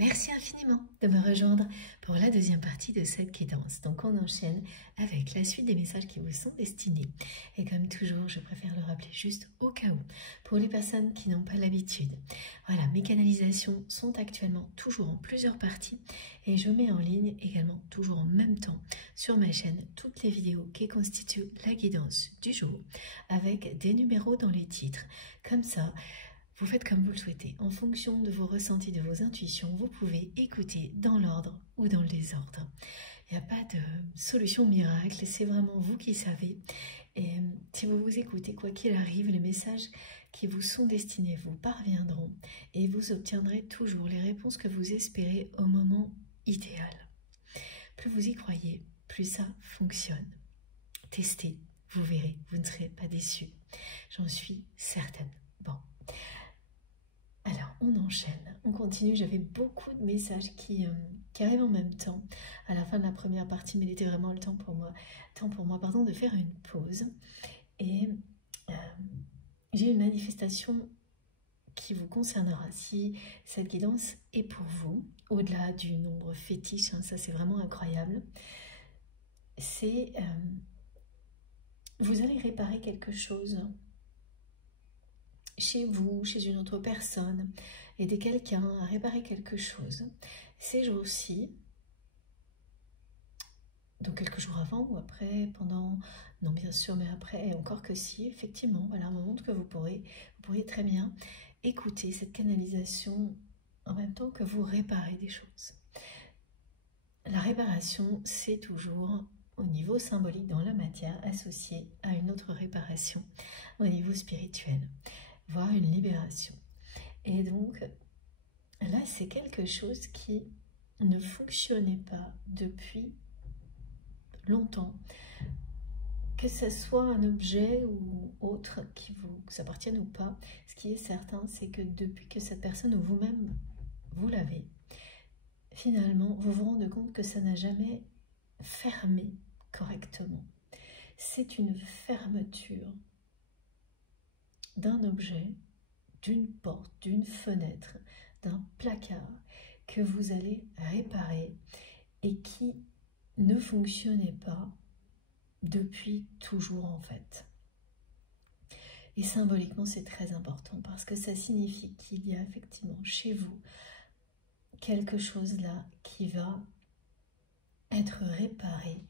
Merci infiniment de me rejoindre pour la deuxième partie de cette guidance. Donc on enchaîne avec la suite des messages qui vous sont destinés. Et comme toujours, je préfère le rappeler juste au cas où, pour les personnes qui n'ont pas l'habitude. Voilà, mes canalisations sont actuellement toujours en plusieurs parties et je mets en ligne également toujours en même temps sur ma chaîne toutes les vidéos qui constituent la guidance du jour avec des numéros dans les titres. Comme ça, vous faites comme vous le souhaitez. En fonction de vos ressentis, de vos intuitions, vous pouvez écouter dans l'ordre ou dans le désordre. Il n'y a pas de solution miracle, c'est vraiment vous qui savez. Et si vous vous écoutez, quoi qu'il arrive, les messages qui vous sont destinés vous parviendront et vous obtiendrez toujours les réponses que vous espérez au moment idéal. Plus vous y croyez, plus ça fonctionne. Testez, vous verrez, vous ne serez pas déçus. J'en suis certaine. Bon. Alors, on enchaîne, on continue. J'avais beaucoup de messages qui arrivent en même temps à la fin de la première partie, mais il était vraiment le temps pour moi, de faire une pause. Et j'ai une manifestation qui vous concernera si cette guidance est pour vous, au-delà du nombre fétiche, hein, ça c'est vraiment incroyable. C'est vous allez réparer quelque chose chez vous, chez une autre personne, aider quelqu'un à réparer quelque chose. Ces jours-ci, donc quelques jours avant ou après, pendant, non bien sûr, mais après, encore que si, effectivement, voilà un moment que vous pourrez très bien écouter cette canalisation en même temps que vous réparez des choses. La réparation, c'est toujours au niveau symbolique dans la matière associé à une autre réparation au niveau spirituel, voire une libération. Et donc, là, c'est quelque chose qui ne fonctionnait pas depuis longtemps. Que ce soit un objet ou autre qui vous appartienne ou pas, ce qui est certain, c'est que depuis que cette personne ou vous-même, vous l'avez, finalement, vous vous rendez compte que ça n'a jamais fermé correctement. C'est une fermeture d'un objet, d'une porte, d'une fenêtre, d'un placard que vous allez réparer et qui ne fonctionnait pas depuis toujours en fait. Et symboliquement c'est très important parce que ça signifie qu'il y a effectivement chez vous quelque chose là qui va être réparé,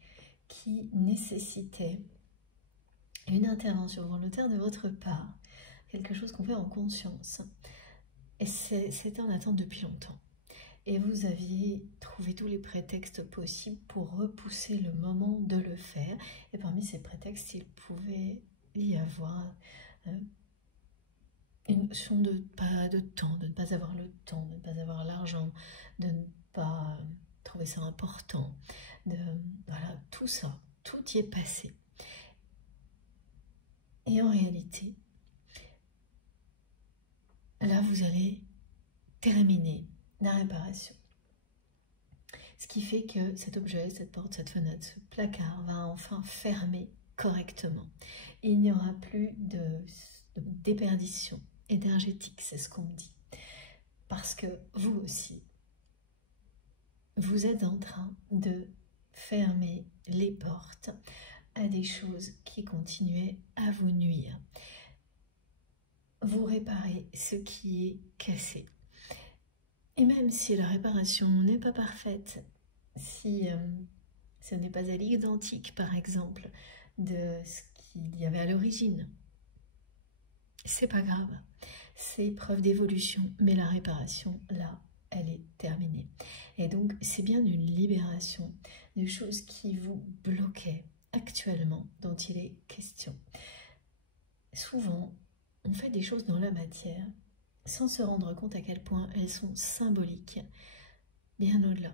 qui nécessitait une intervention volontaire de votre part, quelque chose qu'on fait en conscience. Et c'était en attente depuis longtemps. Et vous aviez trouvé tous les prétextes possibles pour repousser le moment de le faire. Et parmi ces prétextes, il pouvait y avoir une notion de pas de temps, de ne pas avoir le temps, de ne pas avoir l'argent, de ne pas trouver ça important. Voilà, tout ça, tout y est passé. Et en réalité, là, vous allez terminer la réparation. Ce qui fait que cet objet, cette porte, cette fenêtre, ce placard va enfin fermer correctement. Il n'y aura plus de déperdition énergétique, c'est ce qu'on me dit. Parce que vous aussi, vous êtes en train de fermer les portes à des choses qui continuaient à vous nuire. Vous réparez ce qui est cassé. Et même si la réparation n'est pas parfaite, si ce n'est pas à l'identique, par exemple, de ce qu'il y avait à l'origine, c'est pas grave. C'est preuve d'évolution, mais la réparation, là, elle est terminée. Et donc, c'est bien une libération de choses qui vous bloquaient actuellement, dont il est question. Souvent, on fait des choses dans la matière sans se rendre compte à quel point elles sont symboliques, bien au-delà,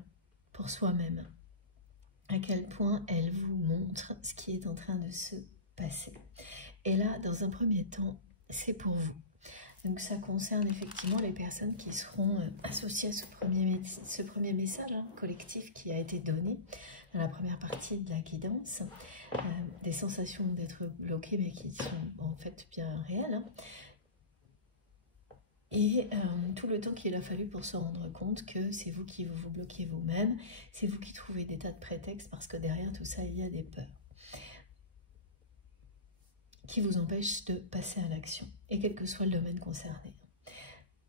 pour soi-même, à quel point elles vous montrent ce qui est en train de se passer. Et là, dans un premier temps, c'est pour vous. Donc ça concerne effectivement les personnes qui seront associées à ce premier message collectif qui a été donné dans la première partie de la guidance, des sensations d'être bloquées mais qui sont en fait bien réelles. Et tout le temps qu'il a fallu pour se rendre compte que c'est vous qui vous bloquez vous-même, c'est vous qui trouvez des tas de prétextes parce que derrière tout ça, il y a des peurs qui vous empêchent de passer à l'action, et quel que soit le domaine concerné.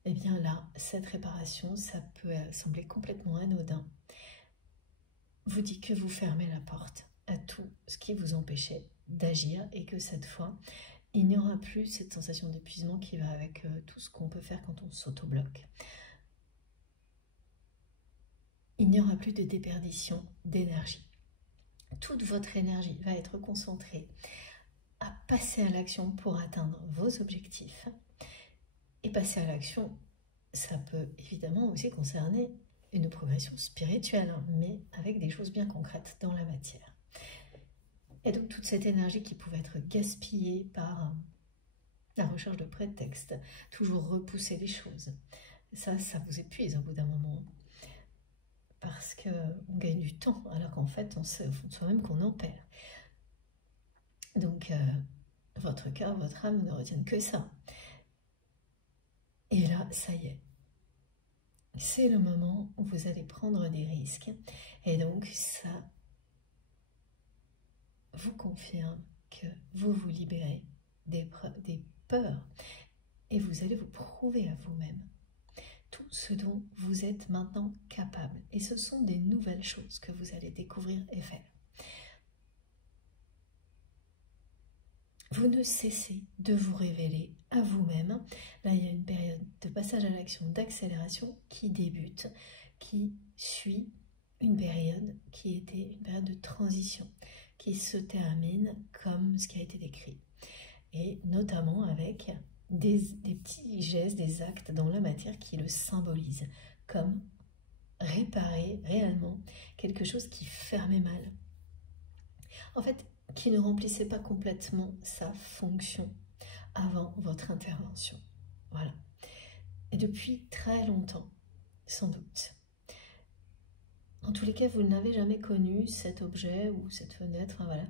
Et bien là, cette réparation, ça peut sembler complètement anodin, vous dit que vous fermez la porte à tout ce qui vous empêchait d'agir et que cette fois, il n'y aura plus cette sensation d'épuisement qui va avec tout ce qu'on peut faire quand on s'auto-bloque. Il n'y aura plus de déperdition d'énergie. Toute votre énergie va être concentrée à passer à l'action pour atteindre vos objectifs. Et passer à l'action, ça peut évidemment aussi concerner une progression spirituelle, mais avec des choses bien concrètes dans la matière. Et donc toute cette énergie qui pouvait être gaspillée par la recherche de prétextes, toujours repousser les choses, ça vous épuise au bout d'un moment. Parce qu'on gagne du temps, alors qu'en fait, on sait au fond de soi-même qu'on en perd. Donc, votre cœur, votre âme ne retiennent que ça. Et là, ça y est. C'est le moment où vous allez prendre des risques. Et donc, ça vous confirme que vous vous libérez des peurs. Et vous allez vous prouver à vous-même tout ce dont vous êtes maintenant capable. Et ce sont des nouvelles choses que vous allez découvrir et faire. Vous ne cessez de vous révéler à vous-même. Là, il y a une période de passage à l'action, d'accélération qui débute, qui suit une période qui était une période de transition, qui se termine comme ce qui a été décrit. Et notamment avec des petits gestes, des actes dans la matière qui le symbolisent, comme réparer réellement quelque chose qui fermait mal. En fait, qui ne remplissait pas complètement sa fonction avant votre intervention. Voilà. Et depuis très longtemps, sans doute. En tous les cas, vous n'avez jamais connu cet objet ou cette fenêtre, enfin voilà,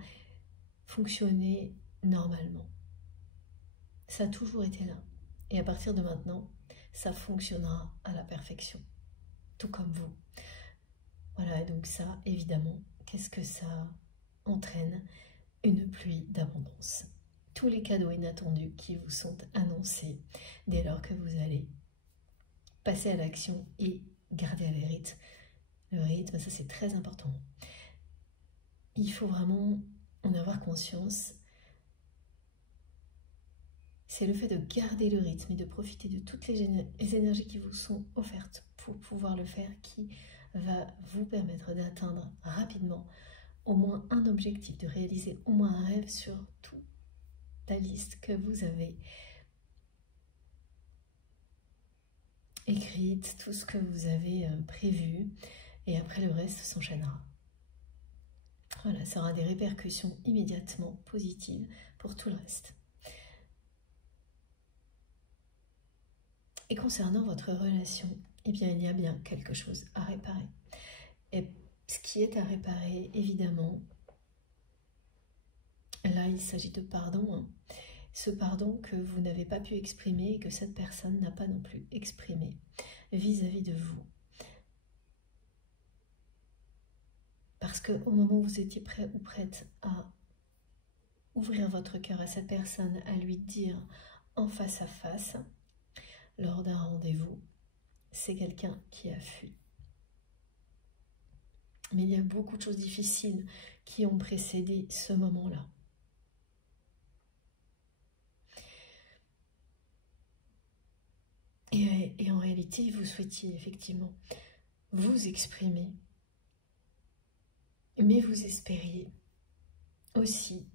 fonctionner normalement. Ça a toujours été là. Et à partir de maintenant, ça fonctionnera à la perfection. Tout comme vous. Voilà, et donc ça, évidemment, qu'est-ce que ça entraîne? Une pluie d'abondance. Tous les cadeaux inattendus qui vous sont annoncés dès lors que vous allez passer à l'action et garder le rythme. Le rythme, ça c'est très important. Il faut vraiment en avoir conscience. C'est le fait de garder le rythme et de profiter de toutes les énergies qui vous sont offertes pour pouvoir le faire qui va vous permettre d'atteindre rapidement au moins un objectif, de réaliser au moins un rêve sur toute la liste que vous avez écrite, tout ce que vous avez prévu, et après le reste s'enchaînera. Voilà, ça aura des répercussions immédiatement positives pour tout le reste. Et concernant votre relation, eh bien, il y a bien quelque chose à réparer. Et ce qui est à réparer, évidemment, là, il s'agit de pardon. Hein. Ce pardon que vous n'avez pas pu exprimer et que cette personne n'a pas non plus exprimé vis-à-vis de vous. Parce qu'au moment où vous étiez prêt ou prête à ouvrir votre cœur à cette personne, à lui dire en face à face, lors d'un rendez-vous, c'est quelqu'un qui a fui. Mais il y a beaucoup de choses difficiles qui ont précédé ce moment-là. Et en réalité, vous souhaitiez effectivement vous exprimer, mais vous espériez aussi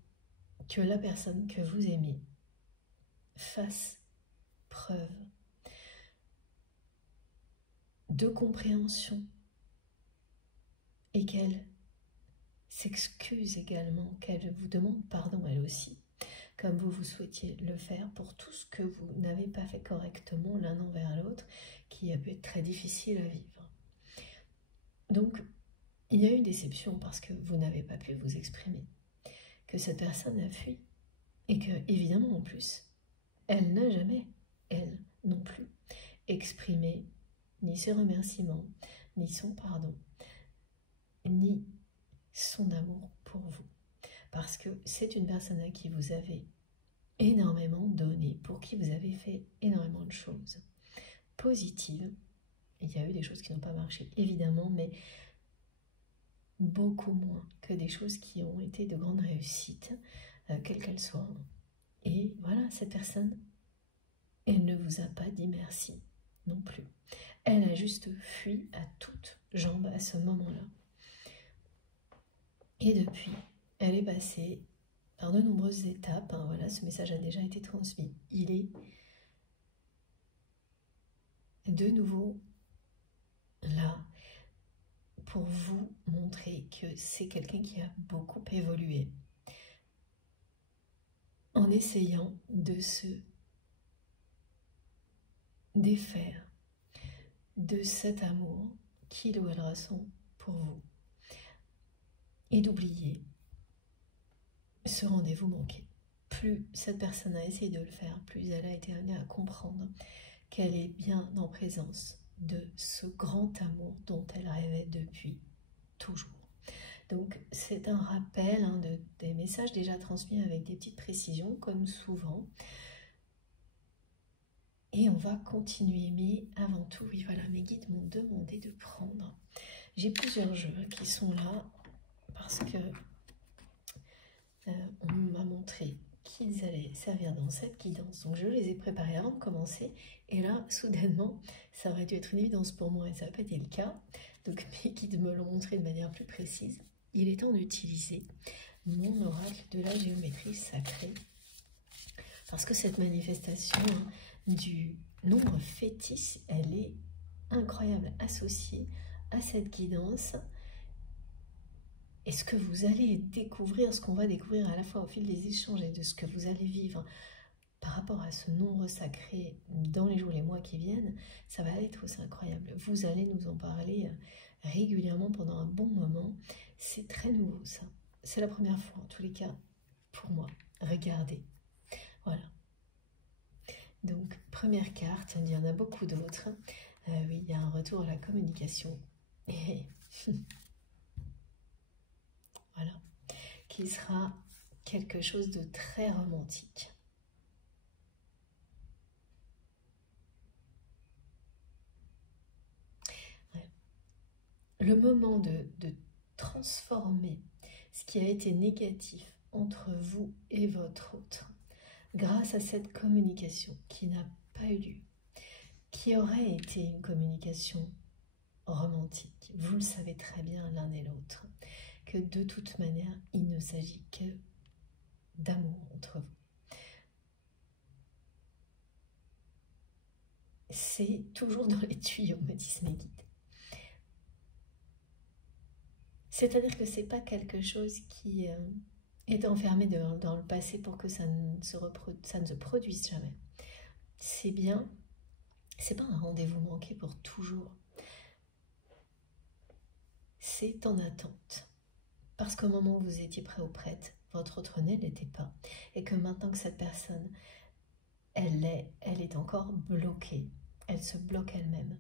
que la personne que vous aimez fasse preuve de compréhension et qu'elle s'excuse également, qu'elle vous demande pardon elle aussi, comme vous souhaitiez le faire pour tout ce que vous n'avez pas fait correctement l'un envers l'autre, qui a pu être très difficile à vivre. Donc, il y a eu une déception parce que vous n'avez pas pu vous exprimer, que cette personne a fui, et que, évidemment, en plus, elle n'a jamais, elle non plus, exprimer ni ses remerciements, ni son pardon, ni son amour pour vous. Parce que c'est une personne à qui vous avez énormément donné, pour qui vous avez fait énormément de choses positives. Il y a eu des choses qui n'ont pas marché, évidemment, mais beaucoup moins que des choses qui ont été de grandes réussites, quelles qu'elles soient. Et voilà, cette personne, elle ne vous a pas dit merci non plus. Elle a juste fui à toutes jambes à ce moment-là. Et depuis, elle est passée par de nombreuses étapes. Hein, voilà, ce message a déjà été transmis. Il est de nouveau là pour vous montrer que c'est quelqu'un qui a beaucoup évolué en essayant de se défaire de cet amour qu'il ou elle ressent pour vous et d'oublier ce rendez-vous manqué. Plus cette personne a essayé de le faire, plus elle a été amenée à comprendre qu'elle est bien en présence de ce grand amour dont elle rêvait depuis toujours. Donc c'est un rappel des messages déjà transmis avec des petites précisions, comme souvent. Et on va continuer, mais avant tout, oui voilà, mes guides m'ont demandé de prendre. J'ai plusieurs jeux qui sont là, parce que on m'a montré qu'ils allaient servir dans cette guidance. Donc je les ai préparés avant de commencer. Et là, soudainement, ça aurait dû être une évidence pour moi et ça n'a pas été le cas. Donc mes guides me l'ont montré de manière plus précise. Il est temps d'utiliser mon oracle de la géométrie sacrée. Parce que cette manifestation du nombre fétiche, elle est incroyable, associée à cette guidance. Et ce que vous allez découvrir, ce qu'on va découvrir à la fois au fil des échanges et de ce que vous allez vivre par rapport à ce nombre sacré dans les jours, les mois qui viennent, ça va être aussi incroyable. Vous allez nous en parler régulièrement pendant un bon moment. C'est très nouveau ça. C'est la première fois en tous les cas pour moi. Regardez. Voilà. Donc première carte, il y en a beaucoup d'autres. Oui, il y a un retour à la communication. Et voilà, qui sera quelque chose de très romantique. Ouais. Le moment de transformer ce qui a été négatif entre vous et votre autre, grâce à cette communication qui n'a pas eu lieu, qui aurait été une communication romantique. Vous le savez très bien l'un et l'autre, que de toute manière, il ne s'agit que d'amour entre vous. C'est toujours dans les tuyaux, me disent mes guides. C'est-à-dire que ce n'est pas quelque chose qui est enfermé dans le passé pour que ça ne se produise jamais. C'est bien, c'est pas un rendez-vous manqué pour toujours. C'est en attente. Parce qu'au moment où vous étiez prêt ou prête, votre autre nez n'était pas. Et que maintenant que cette personne, elle est encore bloquée. Elle se bloque elle-même.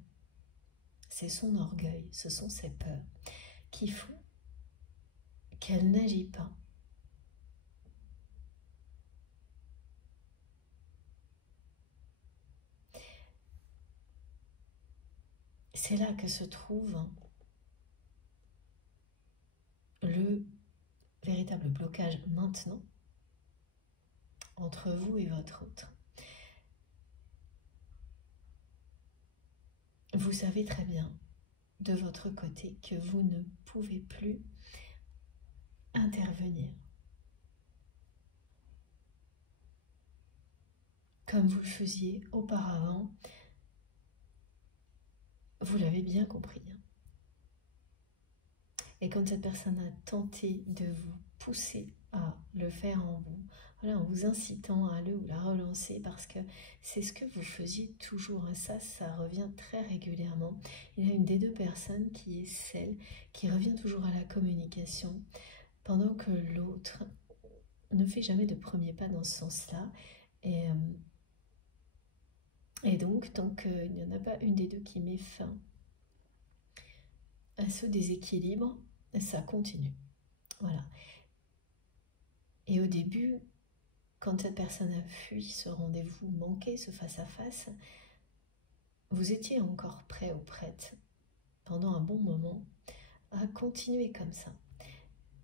C'est son orgueil, ce sont ses peurs qui font qu'elle n'agit pas. C'est là que se trouve le véritable blocage maintenant entre vous et votre autre. Vous savez très bien de votre côté que vous ne pouvez plus intervenir comme vous le faisiez auparavant. Vous l'avez bien compris. Et quand cette personne a tenté de vous pousser à le faire en vous, voilà, en vous incitant à le ou la relancer, parce que c'est ce que vous faisiez toujours, et ça revient très régulièrement. Il y a une des deux personnes qui est celle qui revient toujours à la communication, pendant que l'autre ne fait jamais de premier pas dans ce sens-là. Et Et donc, tant qu'il n'y en a pas une des deux qui met fin à ce déséquilibre, ça continue. Voilà. Et au début, quand cette personne a fui ce rendez-vous manqué, ce face-à-face, vous étiez encore prêt ou prête pendant un bon moment à continuer comme ça.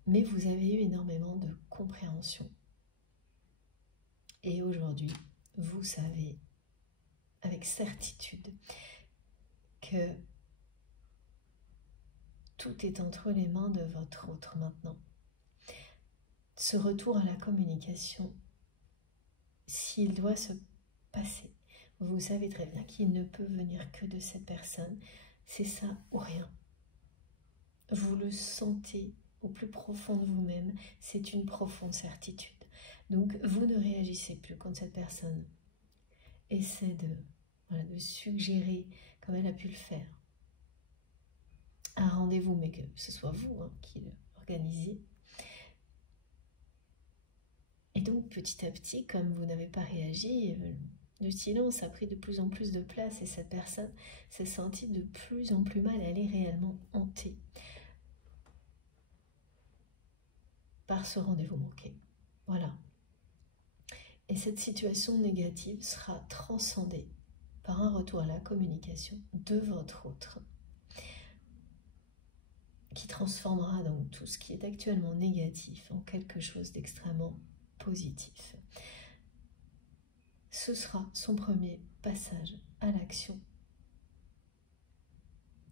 Mais vous avez eu énormément de compréhension. Et aujourd'hui, vous savez avec certitude que tout est entre les mains de votre autre maintenant. Ce retour à la communication, s'il doit se passer, vous savez très bien qu'il ne peut venir que de cette personne, c'est ça ou rien. Vous le sentez au plus profond de vous-même, c'est une profonde certitude. Donc vous ne réagissez plus quand cette personne essaie de suggérer, comme elle a pu le faire, un rendez-vous, mais que ce soit vous qui l'organisiez. Et donc petit à petit, comme vous n'avez pas réagi, le silence a pris de plus en plus de place et cette personne s'est sentie de plus en plus mal. Elle est réellement hantée par ce rendez-vous manqué. Voilà. Et cette situation négative sera transcendée par un retour à la communication de votre autre, qui transformera donc tout ce qui est actuellement négatif en quelque chose d'extrêmement positif. Ce sera son premier passage à l'action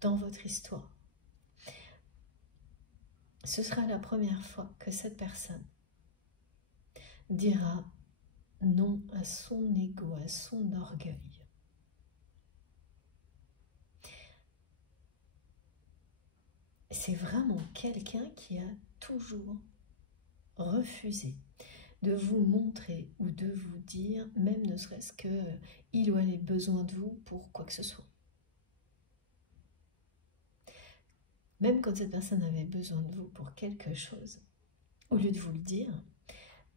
dans votre histoire. Ce sera la première fois que cette personne dira non à son ego, à son orgueil. C'est vraiment quelqu'un qui a toujours refusé de vous montrer ou de vous dire, même ne serait-ce qu'il ou elle ait besoin de vous pour quoi que ce soit. Même quand cette personne avait besoin de vous pour quelque chose, au lieu de vous le dire,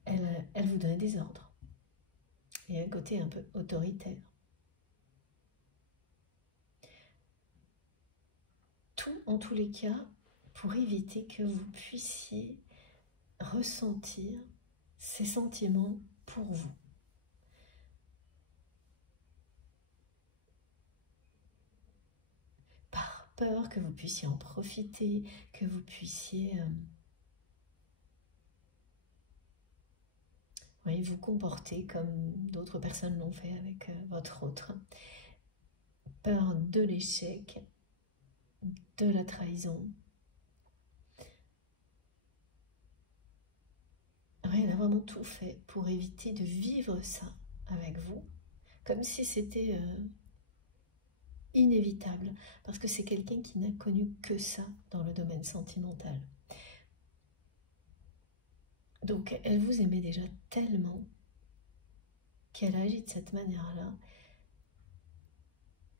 elle vous donnait des ordres. Et un côté un peu autoritaire. Tout, en tous les cas, pour éviter que vous puissiez ressentir ces sentiments pour vous. Par peur que vous puissiez en profiter, que vous puissiez vous comporter comme d'autres personnes l'ont fait avec votre autre. Peur de l'échec, de la trahison. Elle a vraiment tout fait pour éviter de vivre ça avec vous, comme si c'était inévitable, parce que c'est quelqu'un qui n'a connu que ça dans le domaine sentimental. Donc elle vous aimait déjà tellement qu'elle agit de cette manière-là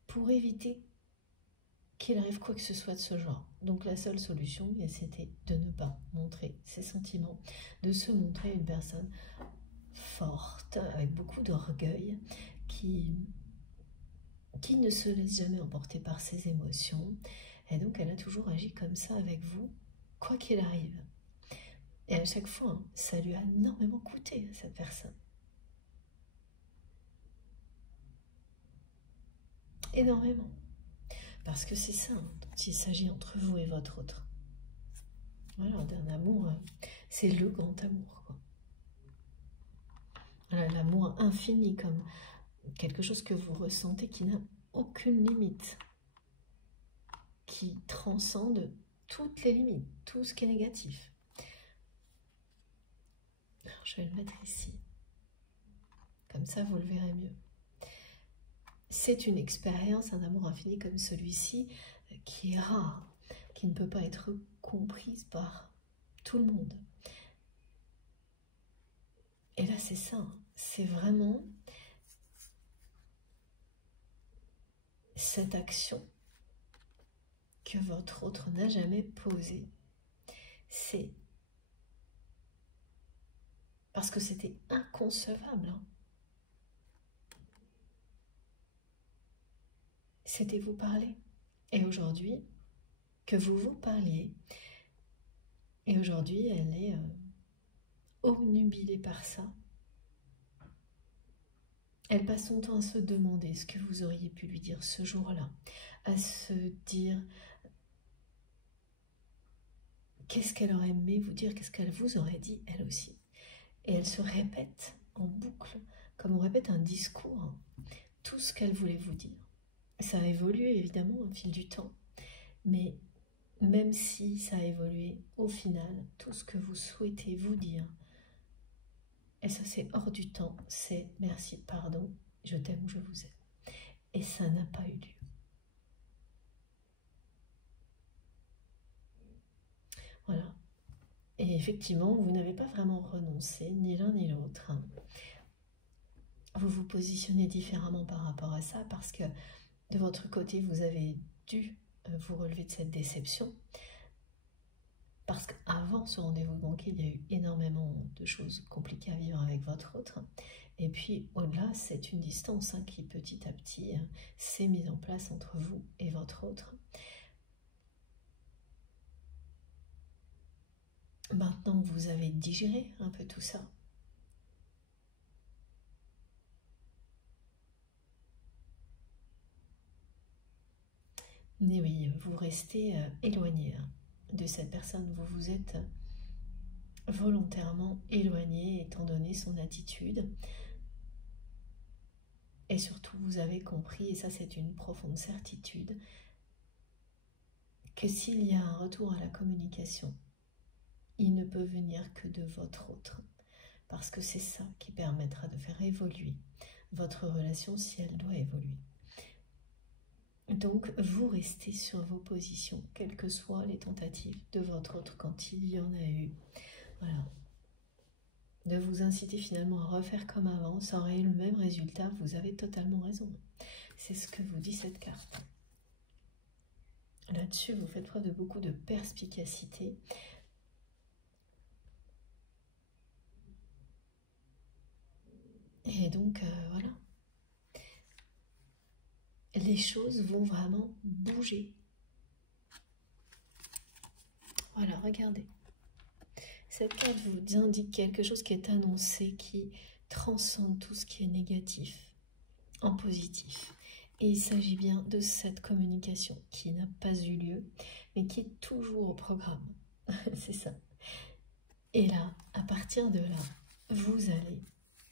pour éviter qu'il arrive quoi que ce soit de ce genre. Donc la seule solution, c'était de ne pas montrer ses sentiments, de se montrer une personne forte, avec beaucoup d'orgueil, qui ne se laisse jamais emporter par ses émotions. Et donc elle a toujours agi comme ça avec vous, quoi qu'il arrive. Et à chaque fois, ça lui a énormément coûté à cette personne. Énormément. Parce que c'est ça dont il s'agit entre vous et votre autre. Voilà, d'un amour, c'est le grand amour, quoi. Voilà, l'amour infini, comme quelque chose que vous ressentez qui n'a aucune limite, qui transcende toutes les limites, tout ce qui est négatif. Alors, je vais le mettre ici. Comme ça, vous le verrez mieux. C'est une expérience, un amour infini comme celui-ci, qui est rare, qui ne peut pas être comprise par tout le monde. Et là, c'est ça, c'est vraiment cette action que votre autre n'a jamais posée. C'est parce que c'était inconcevable. c'était vous parler. Et aujourd'hui, que vous vous parliez, et aujourd'hui, elle est obnubilée par ça. Elle passe son temps à se demander ce que vous auriez pu lui dire ce jour-là, à se dire qu'est-ce qu'elle aurait aimé vous dire, qu'est-ce qu'elle vous aurait dit elle aussi. Et elle se répète en boucle, comme on répète un discours, hein, tout ce qu'elle voulait vous dire. Ça a évolué évidemment au fil du temps, mais même si ça a évolué, au final, tout ce que vous souhaitez vous dire, et ça c'est hors du temps, c'est merci, pardon, je t'aime ou je vous aime. Et ça n'a pas eu lieu. Voilà. Et effectivement, vous n'avez pas vraiment renoncé, ni l'un ni l'autre. Vous vous positionnez différemment par rapport à ça, parce que de votre côté, vous avez dû vous relever de cette déception. Parce qu'avant ce rendez-vous manqué, il y a eu énormément de choses compliquées à vivre avec votre autre. Et puis au-delà, c'est une distance qui petit à petit s'est mise en place entre vous et votre autre. Maintenant, vous avez digéré un peu tout ça. Mais oui, vous restez éloigné de cette personne. Vous vous êtes volontairement éloigné étant donné son attitude. Et surtout, vous avez compris, et ça c'est une profonde certitude, que s'il y a un retour à la communication, il ne peut venir que de votre autre. Parce que c'est ça qui permettra de faire évoluer votre relation si elle doit évoluer. Donc, vous restez sur vos positions, quelles que soient les tentatives de votre autre quand il y en a eu. Voilà. De vous inciter finalement à refaire comme avant, ça aurait eu le même résultat, vous avez totalement raison. C'est ce que vous dit cette carte. Là-dessus, vous faites preuve de beaucoup de perspicacité. Et donc, voilà. Les choses vont vraiment bouger. Voilà, regardez. Cette carte vous indique quelque chose qui est annoncé, qui transcende tout ce qui est négatif en positif. Et il s'agit bien de cette communication qui n'a pas eu lieu, mais qui est toujours au programme. C'est ça. Et là, à partir de là, vous allez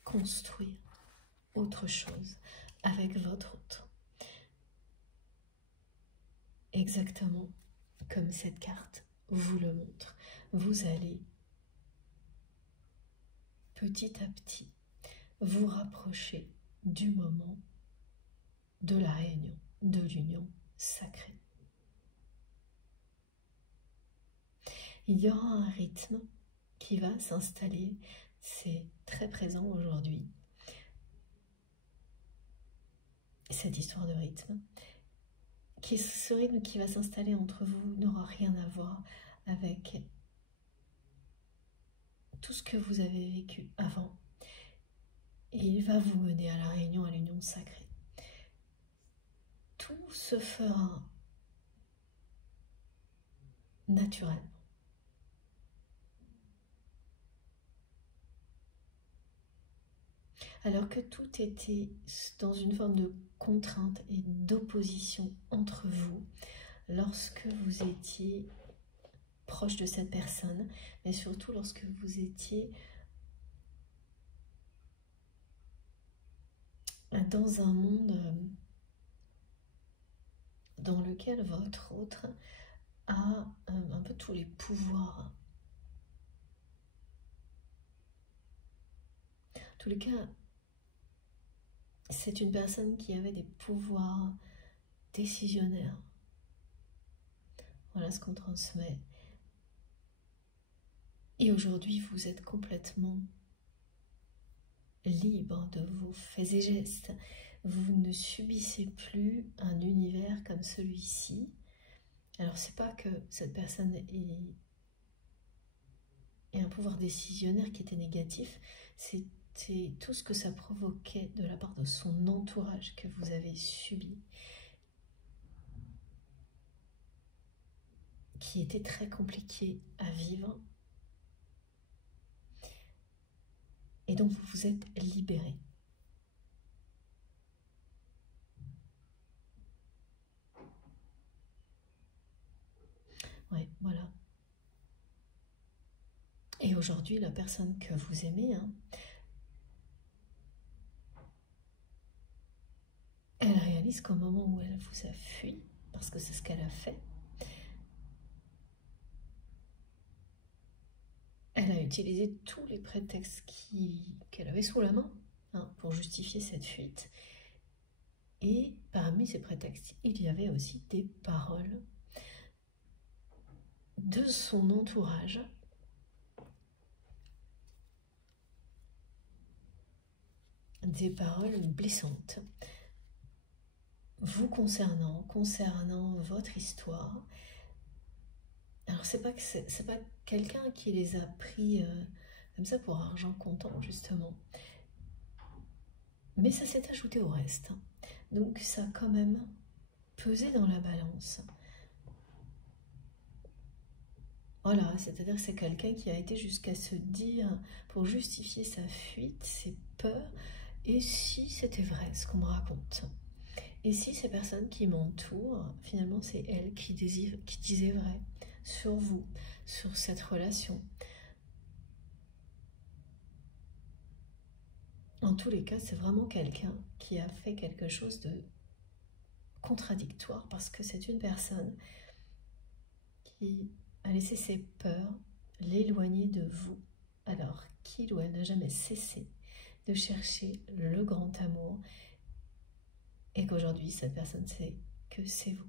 construire autre chose avec votre autre. Exactement comme cette carte vous le montre. Vous allez petit à petit vous rapprocher du moment de la réunion, de l'union sacrée. Il y aura un rythme qui va s'installer, c'est très présent aujourd'hui, cette histoire de rythme. Ce rythme qui va s'installer entre vous n'aura rien à voir avec tout ce que vous avez vécu avant. Et il va vous mener à la réunion, à l'union sacrée. Tout se fera naturellement. Alors que tout était dans une forme de contrainte et d'opposition entre vous lorsque vous étiez proche de cette personne, mais surtout lorsque vous étiez dans un monde dans lequel votre autre a un peu tous les pouvoirs. En tous les cas, c'est une personne qui avait des pouvoirs décisionnaires. Voilà ce qu'on transmet. Et aujourd'hui, vous êtes complètement libre de vos faits et gestes. Vous ne subissez plus un univers comme celui-ci. Alors, c'est pas que cette personne ait un pouvoir décisionnaire qui était négatif, c'était tout ce que ça provoquait de la part de son entourage que vous avez subi. qui était très compliqué à vivre. Et donc vous vous êtes libéré. Ouais, voilà. Et aujourd'hui, la personne que vous aimez, hein, elle réalise qu'au moment où elle vous a fui, parce que c'est ce qu'elle a fait, elle a utilisé tous les prétextes qu'elle avait sous la main, hein, pour justifier cette fuite. Et parmi ces prétextes, il y avait aussi des paroles de son entourage des paroles blessantes vous concernant votre histoire. Alors c'est pas quelqu'un qui les a pris comme ça pour argent comptant justement, mais ça s'est ajouté au reste, donc ça a quand même pesé dans la balance. Voilà, c'est-à-dire que c'est quelqu'un qui a été jusqu'à se dire, pour justifier sa fuite, ses peurs, et si c'était vrai ce qu'on me raconte? Et si ces personnes qui m'entourent, finalement c'est elles qui disaient vrai sur vous, sur cette relation? En tous les cas, c'est vraiment quelqu'un qui a fait quelque chose de contradictoire, parce que c'est une personne qui a laissé ses peurs l'éloigner de vous, alors qu'il ou elle n'a jamais cessé de chercher le grand amour, et qu'aujourd'hui cette personne sait que c'est vous.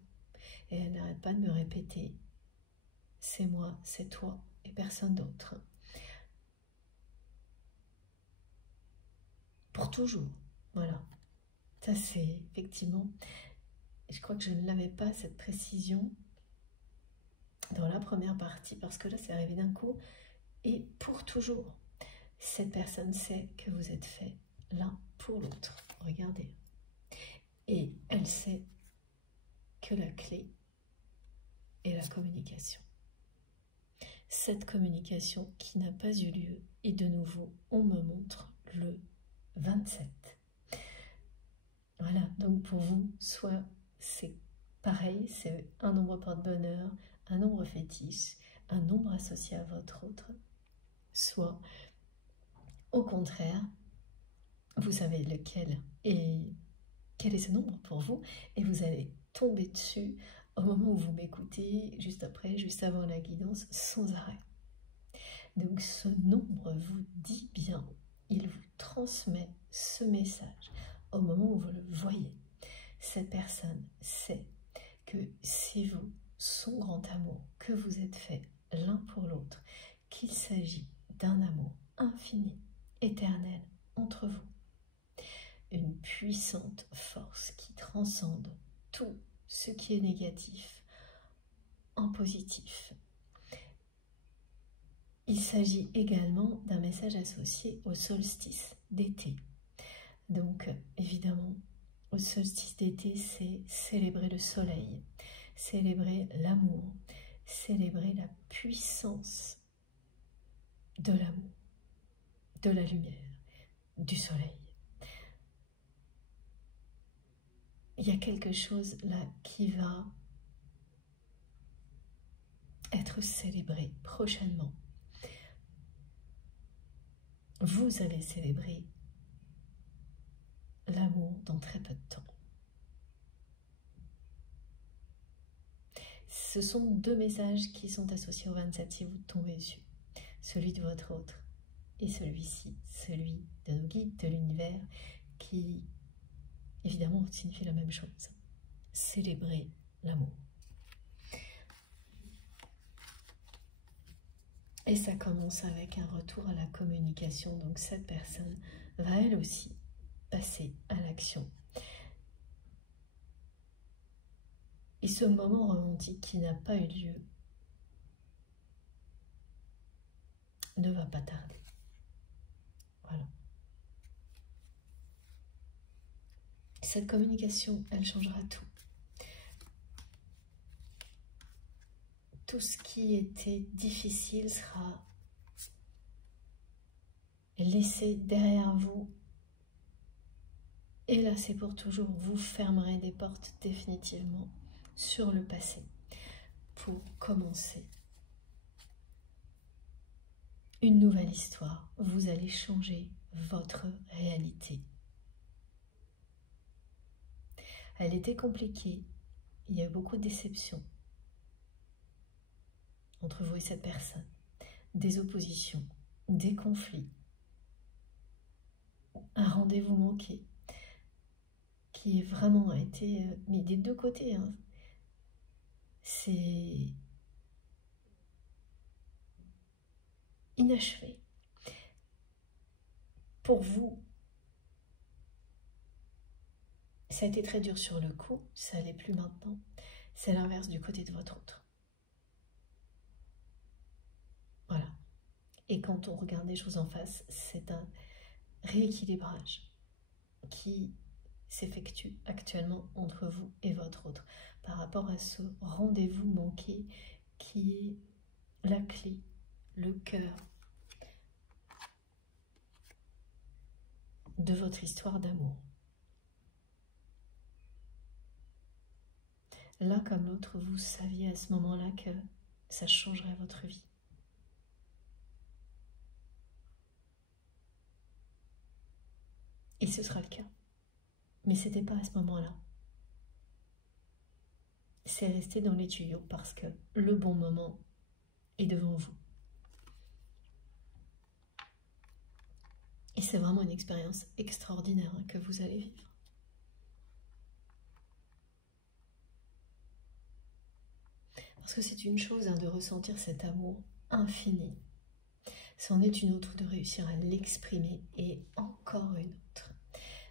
Et elle n'arrête pas de me répéter, c'est moi, c'est toi et personne d'autre. Pour toujours, voilà. Ça c'est effectivement, je crois que je ne l'avais pas cette précision dans la première partie, parce que là c'est arrivé d'un coup, et pour toujours. Cette personne sait que vous êtes fait l'un pour l'autre, regardez. Et elle sait que la clé est la communication. Cette communication qui n'a pas eu lieu, et de nouveau on me montre le 27. Voilà, donc pour vous, soit c'est pareil, c'est un nombre porte-bonheur, un nombre fétiche, un nombre associé à votre autre, soit au contraire, vous savez lequel et quel est ce nombre pour vous, et vous allez tomber dessus au moment où vous m'écoutez, juste après, juste avant la guidance, sans arrêt. Donc ce nombre vous dit bien, il vous transmet ce message au moment où vous le voyez. Cette personne sait que c'est vous, son grand amour, que vous êtes fait l'un pour l'autre, qu'il s'agit d'un amour infini, éternel entre vous. Une puissante force qui transcende tout ce qui est négatif en positif. Il s'agit également d'un message associé au solstice d'été. Donc évidemment, au solstice d'été, c'est célébrer le soleil, célébrer l'amour, célébrer la puissance de l'amour, de la lumière, du soleil. Il y a quelque chose là qui va être célébré prochainement. Vous allez célébrer l'amour dans très peu de temps. Ce sont deux messages qui sont associés au 27 si vous tombez dessus. Celui de votre autre et celui-ci, celui de nos guides de l'univers, qui évidemment signifie la même chose. Célébrer l'amour. Et ça commence avec un retour à la communication. Donc cette personne va elle aussi passer à l'action. Et ce moment romantique qui n'a pas eu lieu ne va pas tarder. Voilà. Cette communication, elle changera tout. tout ce qui était difficile sera laissé derrière vous. Et là, c'est pour toujours. Vous fermerez des portes définitivement sur le passé pour commencer une nouvelle histoire. Vous allez changer votre réalité. Elle était compliquée. Il y a eu beaucoup de déceptions entre vous et cette personne. Des oppositions, des conflits, un rendez-vous manqué qui vraiment a été mis des deux côtés. Hein. C'est inachevé. Pour vous, ça a été très dur sur le coup, ça l'est plus maintenant. C'est l'inverse du côté de votre autre. Voilà. Et quand on regarde les choses en face, c'est un rééquilibrage qui s'effectue actuellement entre vous et votre autre par rapport à ce rendez-vous manqué qui est la clé, le cœur de votre histoire d'amour. L'un comme l'autre, vous saviez à ce moment-là que ça changerait votre vie. Et ce sera le cas. Mais ce n'était pas à ce moment-là. C'est resté dans les tuyaux parce que le bon moment est devant vous. Et c'est vraiment une expérience extraordinaire que vous allez vivre. Parce que c'est une chose de ressentir cet amour infini. C'en est une autre de réussir à l'exprimer et encore une autre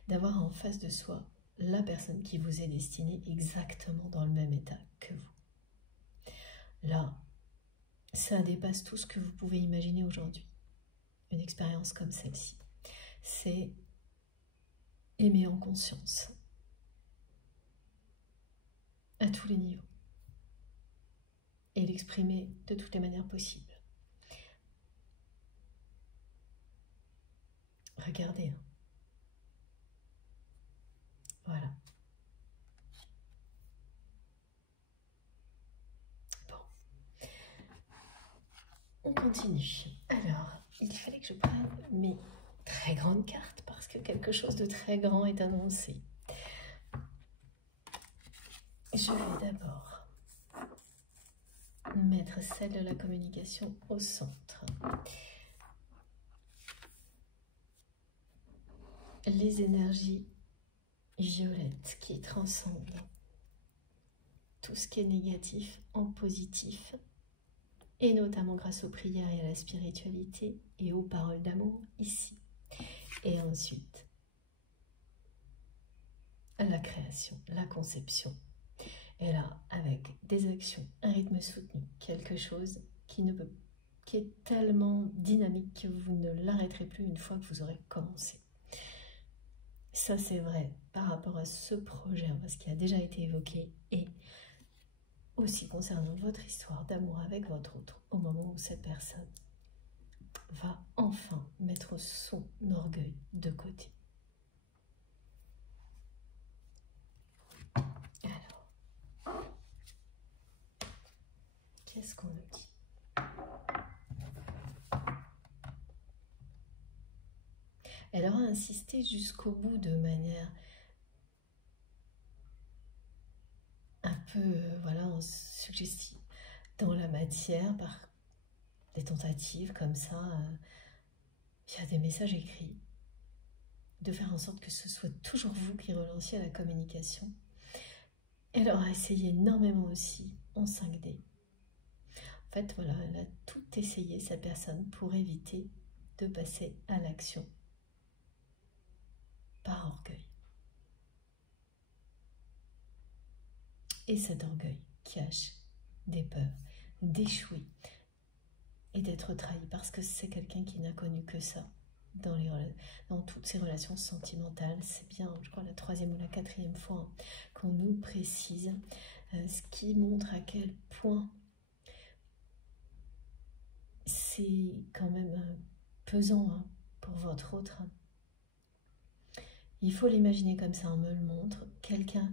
d'avoir en face de soi la personne qui vous est destinée exactement dans le même état que vous. Là, ça dépasse tout ce que vous pouvez imaginer aujourd'hui. Une expérience comme celle-ci, c'est aimer en conscience, à tous les niveaux, et l'exprimer de toutes les manières possibles. Regardez. Voilà. Bon. On continue. Alors, il fallait que je prenne mes très grandes cartes parce que quelque chose de très grand est annoncé. Je vais d'abord mettre celle de la communication au centre. Les énergies violettes qui transcendent tout ce qui est négatif en positif, et notamment grâce aux prières et à la spiritualité et aux paroles d'amour ici. Et ensuite, la création, la conception. Et là, avec des actions, un rythme soutenu, quelque chose qui est tellement dynamique que vous ne l'arrêterez plus une fois que vous aurez commencé. Ça, c'est vrai par rapport à ce projet, parce qu'il a déjà été évoqué, et aussi concernant votre histoire d'amour avec votre autre, au moment où cette personne va enfin mettre son orgueil de côté. Alors, qu'est-ce qu'on nous dit ? Elle aura insisté jusqu'au bout de manière un peu voilà, suggestive dans la matière par des tentatives comme ça, via des messages écrits, de faire en sorte que ce soit toujours vous qui relanciez la communication. Elle aura essayé énormément aussi en 5D. En fait, voilà, elle a tout essayé, cette personne, pour éviter de passer à l'action par orgueil. Et cet orgueil cache des peurs d'échouer et d'être trahi, parce que c'est quelqu'un qui n'a connu que ça dans toutes ses relations sentimentales. C'est bien, je crois, la 3e ou la 4e fois qu'on nous précise, ce qui montre à quel point c'est quand même pesant hein, pour votre autre. Il faut l'imaginer comme ça, on me le montre. Quelqu'un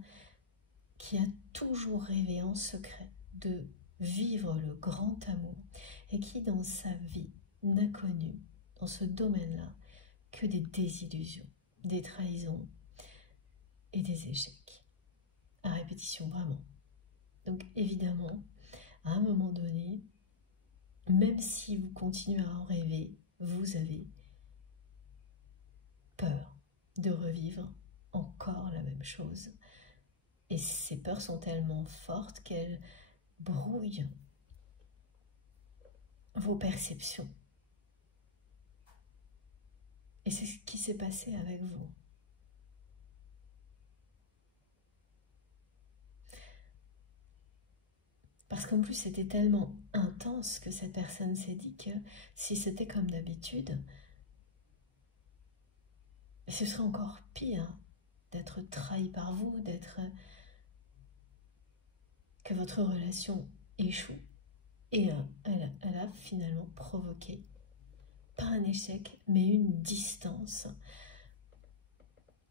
qui a toujours rêvé en secret de vivre le grand amour et qui dans sa vie n'a connu, dans ce domaine-là, que des désillusions, des trahisons et des échecs. À répétition, vraiment. Donc évidemment, à un moment donné, même si vous continuez à en rêver, vous avez peur de revivre encore la même chose. Et ces peurs sont tellement fortes qu'elles brouillent vos perceptions. Et c'est ce qui s'est passé avec vous. Parce qu'en plus, c'était tellement intense que cette personne s'est dit que si c'était comme d'habitude, ce serait encore pire d'être trahi par vous, que votre relation échoue. Et elle a finalement provoqué, pas un échec, mais une distance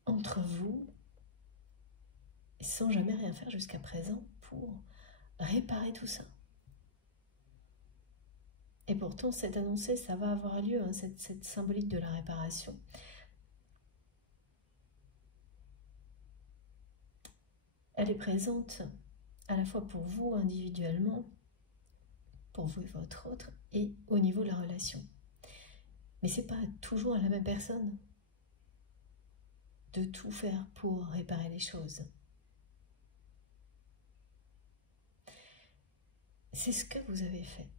entre vous, sans jamais rien faire jusqu'à présent pour réparer tout ça. Et pourtant, c'est annoncé, ça va avoir lieu, hein, cette symbolique de la réparation. Elle est présente à la fois pour vous individuellement, pour vous et votre autre, et au niveau de la relation. Mais c'est pas toujours à la même personne de tout faire pour réparer les choses. C'est ce que vous avez fait.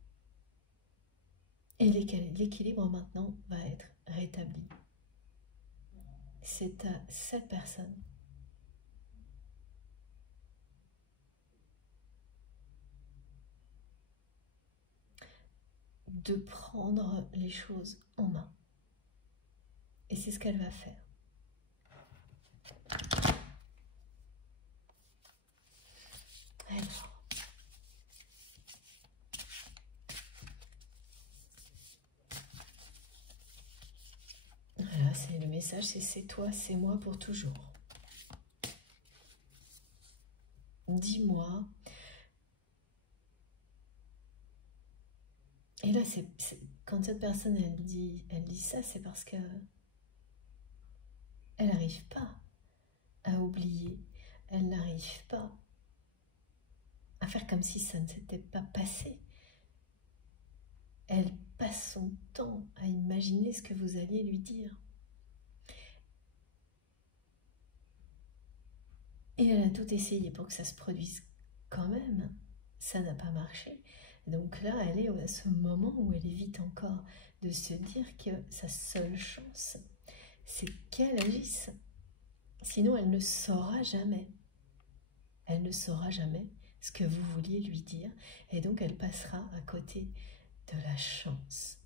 Et l'équilibre maintenant va être rétabli. C'est à cette personne de prendre les choses en main. Et c'est ce qu'elle va faire. Alors, voilà, c'est le message, c'est toi, c'est moi pour toujours. Dis-moi. Et là, quand cette personne, elle dit ça, c'est parce que elle n'arrive pas à oublier. Elle n'arrive pas à faire comme si ça ne s'était pas passé. Elle passe son temps à imaginer ce que vous alliez lui dire. Et elle a tout essayé pour que ça se produise quand même. Ça n'a pas marché. Donc là, elle est à ce moment où elle évite encore de se dire que sa seule chance, c'est qu'elle agisse. Sinon, elle ne saura jamais. Elle ne saura jamais ce que vous vouliez lui dire. Et donc, elle passera à côté de la chance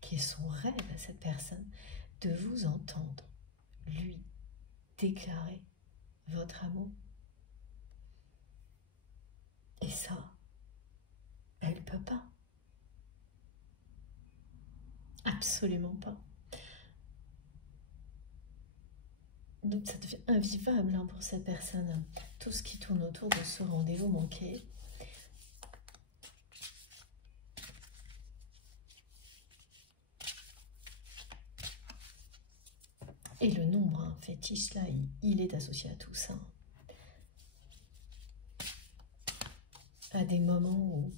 qui est son rêve à cette personne, de vous entendre, lui, déclarer votre amour. Et ça, elle ne peut pas. Absolument pas. Donc ça devient invivable hein, pour cette personne. Tout ce qui tourne autour de ce rendez-vous manqué. Et le nombre hein, fétiche, là, il est associé à tout ça. À des moments où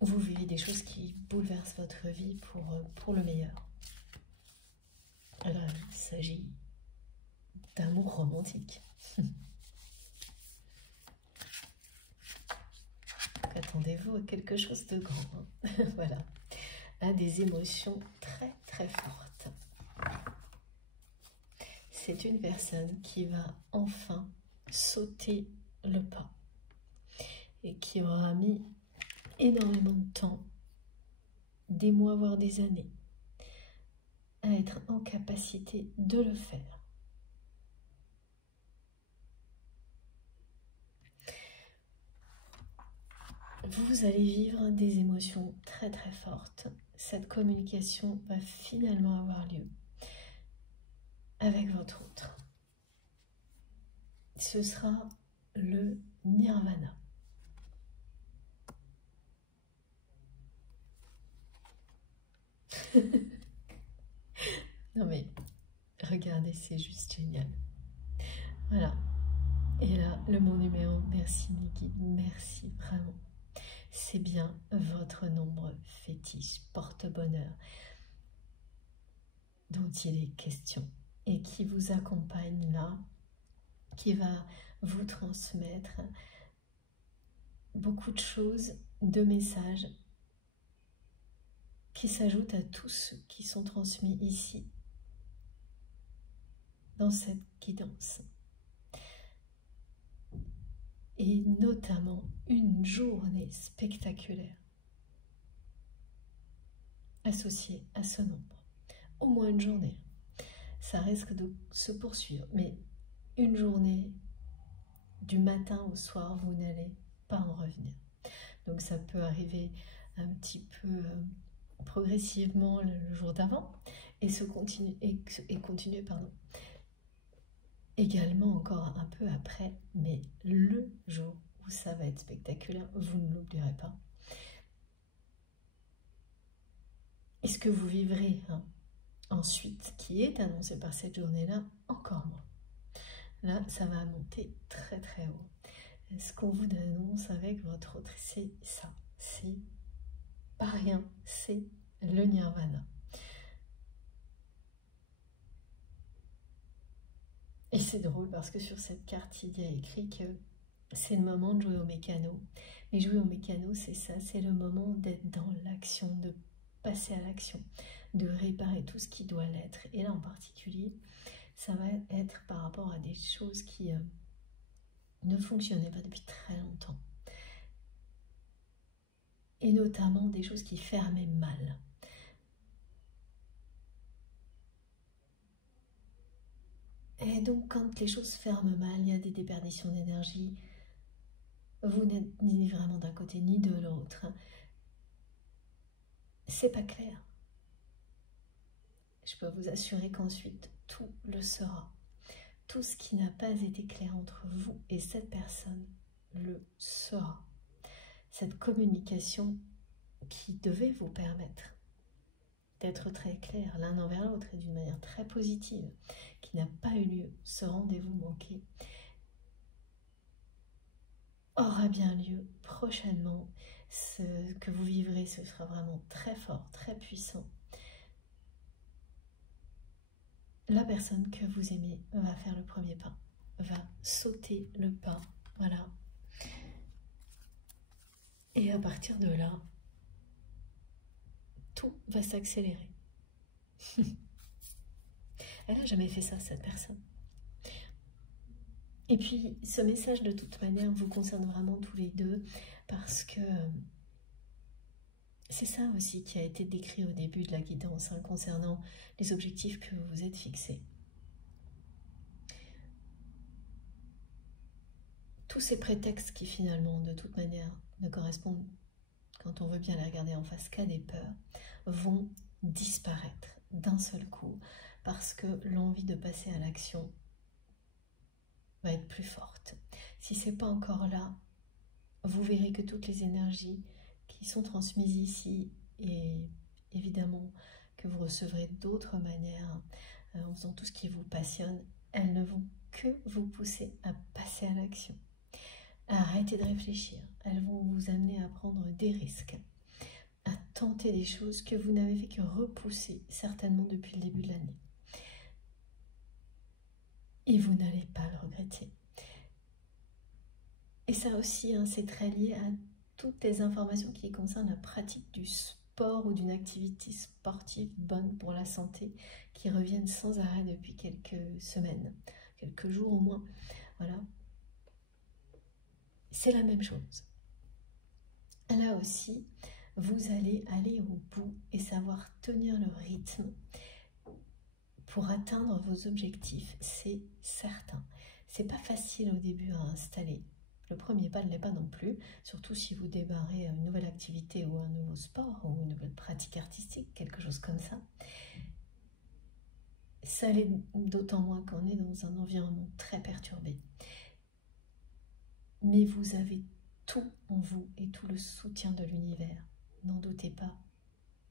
vous vivez des choses qui bouleversent votre vie pour le meilleur. Alors, il s'agit d'amour romantique. Attendez-vous à quelque chose de grand. Hein. Voilà. À des émotions très très fortes. C'est une personne qui va enfin sauter le pas et qui aura mis énormément de temps, des mois voire des années, à être en capacité de le faire. vous allez vivre des émotions très très fortes. Cette communication va finalement avoir lieu avec votre autre. Ce sera le nirvana. Non mais, regardez, c'est juste génial. Voilà. Et là, le mot numéro, merci Niki, merci vraiment. C'est bien votre nombre fétiche, porte-bonheur, dont il est question et qui vous accompagne là, qui va vous transmettre beaucoup de choses, de messages qui s'ajoutent à tous ceux qui sont transmis ici, dans cette guidance. Et notamment une journée spectaculaire associée à ce nombre. Au moins une journée. Ça risque de se poursuivre, mais une journée du matin au soir, vous n'allez pas en revenir. Donc ça peut arriver un petit peu progressivement le jour d'avant et continuer pardon, également encore un peu après, mais le jour où ça va être spectaculaire, vous ne l'oublierez pas. Et ce que vous vivrez ensuite, qui est annoncé par cette journée-là, encore moins. Là, ça va monter très très haut. Ce qu'on vous annonce avec votre autre, c'est ça. C'est pas rien, c'est le nirvana. Et c'est drôle parce que sur cette carte, il y a écrit que c'est le moment de jouer au mécano. Mais jouer au mécano, c'est ça, c'est le moment d'être dans l'action, de passer à l'action, de réparer tout ce qui doit l'être. Et là en particulier, ça va être par rapport à des choses qui ne fonctionnaient pas depuis très longtemps. Et notamment des choses qui fermaient mal. Et donc quand les choses ferment mal, il y a des déperditions d'énergie, vous n'êtes ni vraiment d'un côté ni de l'autre. C'est pas clair. Je peux vous assurer qu'ensuite, tout le sera. Tout ce qui n'a pas été clair entre vous et cette personne le sera. Cette communication qui devait vous permettre d'être très clair l'un envers l'autre et d'une manière très positive, qui n'a pas eu lieu, ce rendez-vous manqué, aura bien lieu prochainement. Ce que vous vivrez, ce sera vraiment très fort, très puissant. La personne que vous aimez va faire le premier pas, va sauter le pas, voilà. Et à partir de là, tout va s'accélérer. Elle n'a jamais fait ça, cette personne. Et puis, ce message, de toute manière, vous concerne vraiment tous les deux, parce que c'est ça aussi qui a été décrit au début de la guidance, concernant les objectifs que vous vous êtes fixés. Tous ces prétextes qui, finalement, de toute manière, ne correspondent, quand on veut bien les regarder en face, qu'à des peurs, vont disparaître d'un seul coup, parce que l'envie de passer à l'action va être plus forte. Si ce n'est pas encore là, vous verrez que toutes les énergies qui sont transmises ici, et évidemment que vous recevrez d'autres manières en faisant tout ce qui vous passionne, elles ne vont que vous pousser à passer à l'action. Arrêtez de réfléchir, elles vont vous amener à prendre des risques, à tenter des choses que vous n'avez fait que repousser certainement depuis le début de l'année. Et vous n'allez pas le regretter. Et ça aussi, c'est très lié à toutes les informations qui concernent la pratique du sport ou d'une activité sportive bonne pour la santé, qui reviennent sans arrêt depuis quelques semaines, quelques jours au moins. Voilà. C'est la même chose. Là aussi, vous allez aller au bout et savoir tenir le rythme pour atteindre vos objectifs, c'est certain. C'est pas facile au début à installer, Le premier pas ne l'est pas non plus, surtout si vous démarrez une nouvelle activité ou un nouveau sport ou une nouvelle pratique artistique, quelque chose comme ça. Ça l'est d'autant moins qu'on est dans un environnement très perturbé. Mais vous avez tout en vous et tout le soutien de l'univers. N'en doutez pas.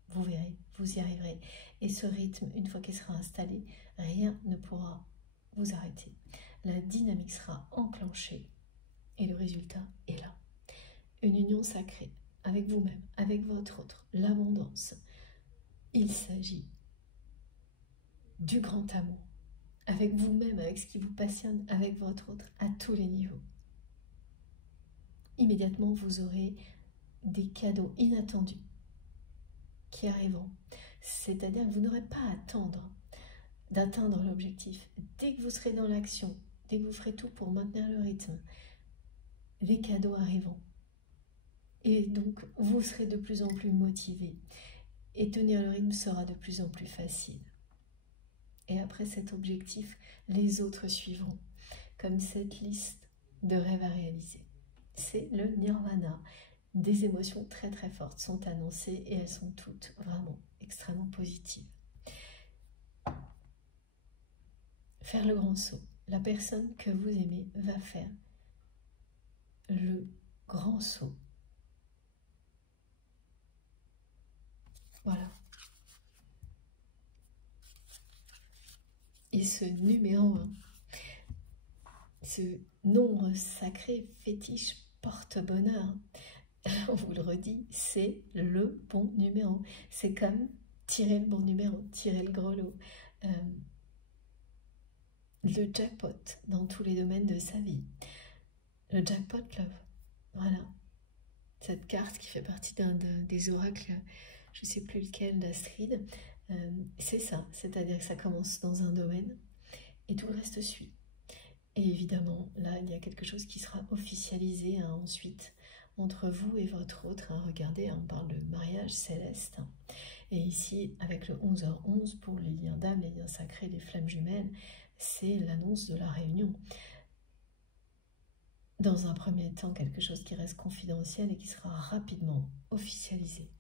Vous verrez, vous y arriverez. Et ce rythme, une fois qu'il sera installé, rien ne pourra vous arrêter. La dynamique sera enclenchée et le résultat est là. Une union sacrée avec vous-même, avec votre autre, l'abondance. Il s'agit du grand amour, avec vous-même, avec ce qui vous passionne, avec votre autre, à tous les niveaux. Immédiatement, vous aurez des cadeaux inattendus qui arriveront. C'est-à-dire que vous n'aurez pas à attendre d'atteindre l'objectif. Dès que vous serez dans l'action, dès que vous ferez tout pour maintenir le rythme, les cadeaux arriveront. Et donc, vous serez de plus en plus motivé. Et tenir le rythme sera de plus en plus facile. Et après cet objectif, les autres suivront. Comme cette liste de rêves à réaliser. C'est le nirvana. Des émotions très très fortes sont annoncées et elles sont toutes vraiment extrêmement positives. Faire le grand saut. La personne que vous aimez va faire le grand saut. Voilà. Et ce numéro 1, ce nombre sacré fétiche porte-bonheur, on vous le redit, c'est le bon numéro. C'est comme tirer le bon numéro, tirer le gros lot. Le jackpot dans tous les domaines de sa vie. Le jackpot love. Voilà. Cette carte qui fait partie des oracles, je ne sais plus lequel, d'Astrid, c'est ça. C'est-à-dire que ça commence dans un domaine et tout le reste suit. Et évidemment, là, il y a quelque chose qui sera officialisé ensuite entre vous et votre autre. Regardez, on parle de mariage céleste. Et ici, avec le 11h11, pour les liens d'âme, les liens sacrés, les flammes jumelles, c'est l'annonce de la réunion. Dans un premier temps, quelque chose qui reste confidentiel et qui sera rapidement officialisé.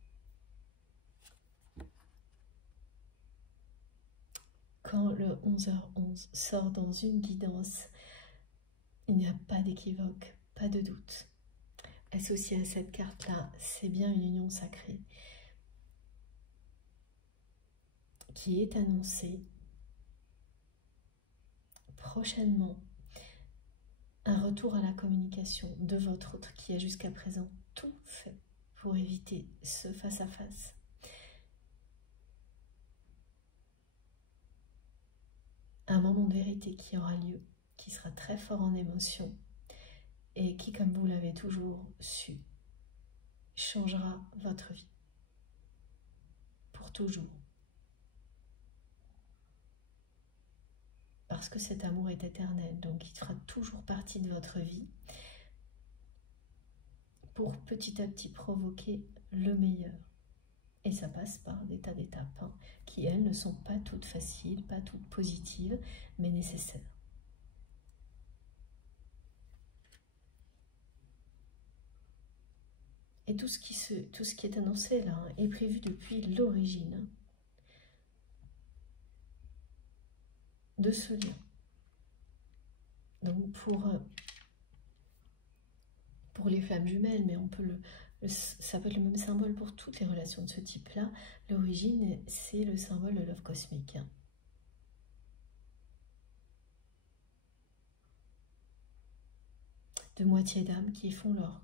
Quand le 11h11 sort dans une guidance, il n'y a pas d'équivoque, pas de doute. Associé à cette carte-là, c'est bien une union sacrée qui est annoncée prochainement. Un retour à la communication de votre autre qui a jusqu'à présent tout fait pour éviter ce face-à-face. Un moment de vérité qui aura lieu, qui sera très fort en émotion et qui, comme vous l'avez toujours su, changera votre vie pour toujours. Parce que cet amour est éternel, donc il fera toujours partie de votre vie pour petit à petit provoquer le meilleur. Et ça passe par des tas d'étapes qui, elles, ne sont pas toutes faciles, pas toutes positives, mais nécessaires. Et tout ce qui est annoncé là est prévu depuis l'origine de ce lien. Donc pour les flammes jumelles, mais on peut ça peut être le même symbole pour toutes les relations de ce type-là. L'origine, c'est le symbole de love cosmique. De moitié d'âme qui font leur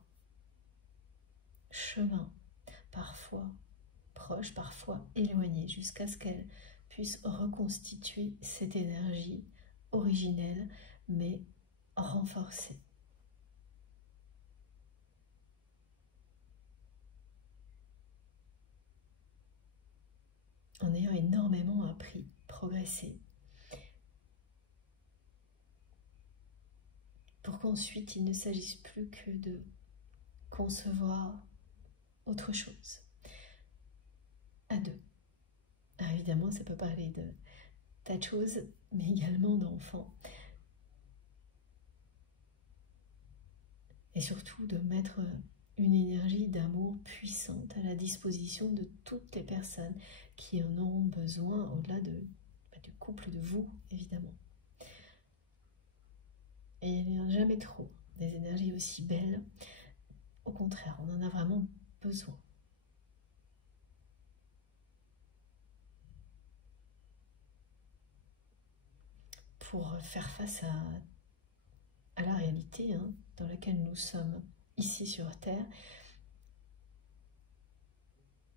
chemin, parfois proche, parfois éloigné, jusqu'à ce qu'elles puissent reconstituer cette énergie originelle, mais renforcée. En ayant énormément appris, progressé, pour qu'ensuite il ne s'agisse plus que de concevoir autre chose, à deux. Alors évidemment, ça peut parler de tas de choses, mais également d'enfants. et surtout de mettre une énergie d'amour puissante à la disposition de toutes les personnes qui en auront besoin, au-delà du couple, de vous, évidemment. Et il n'y en a jamais trop des énergies aussi belles. Au contraire, on en a vraiment besoin. Pour faire face à la réalité dans laquelle nous sommes ici sur Terre,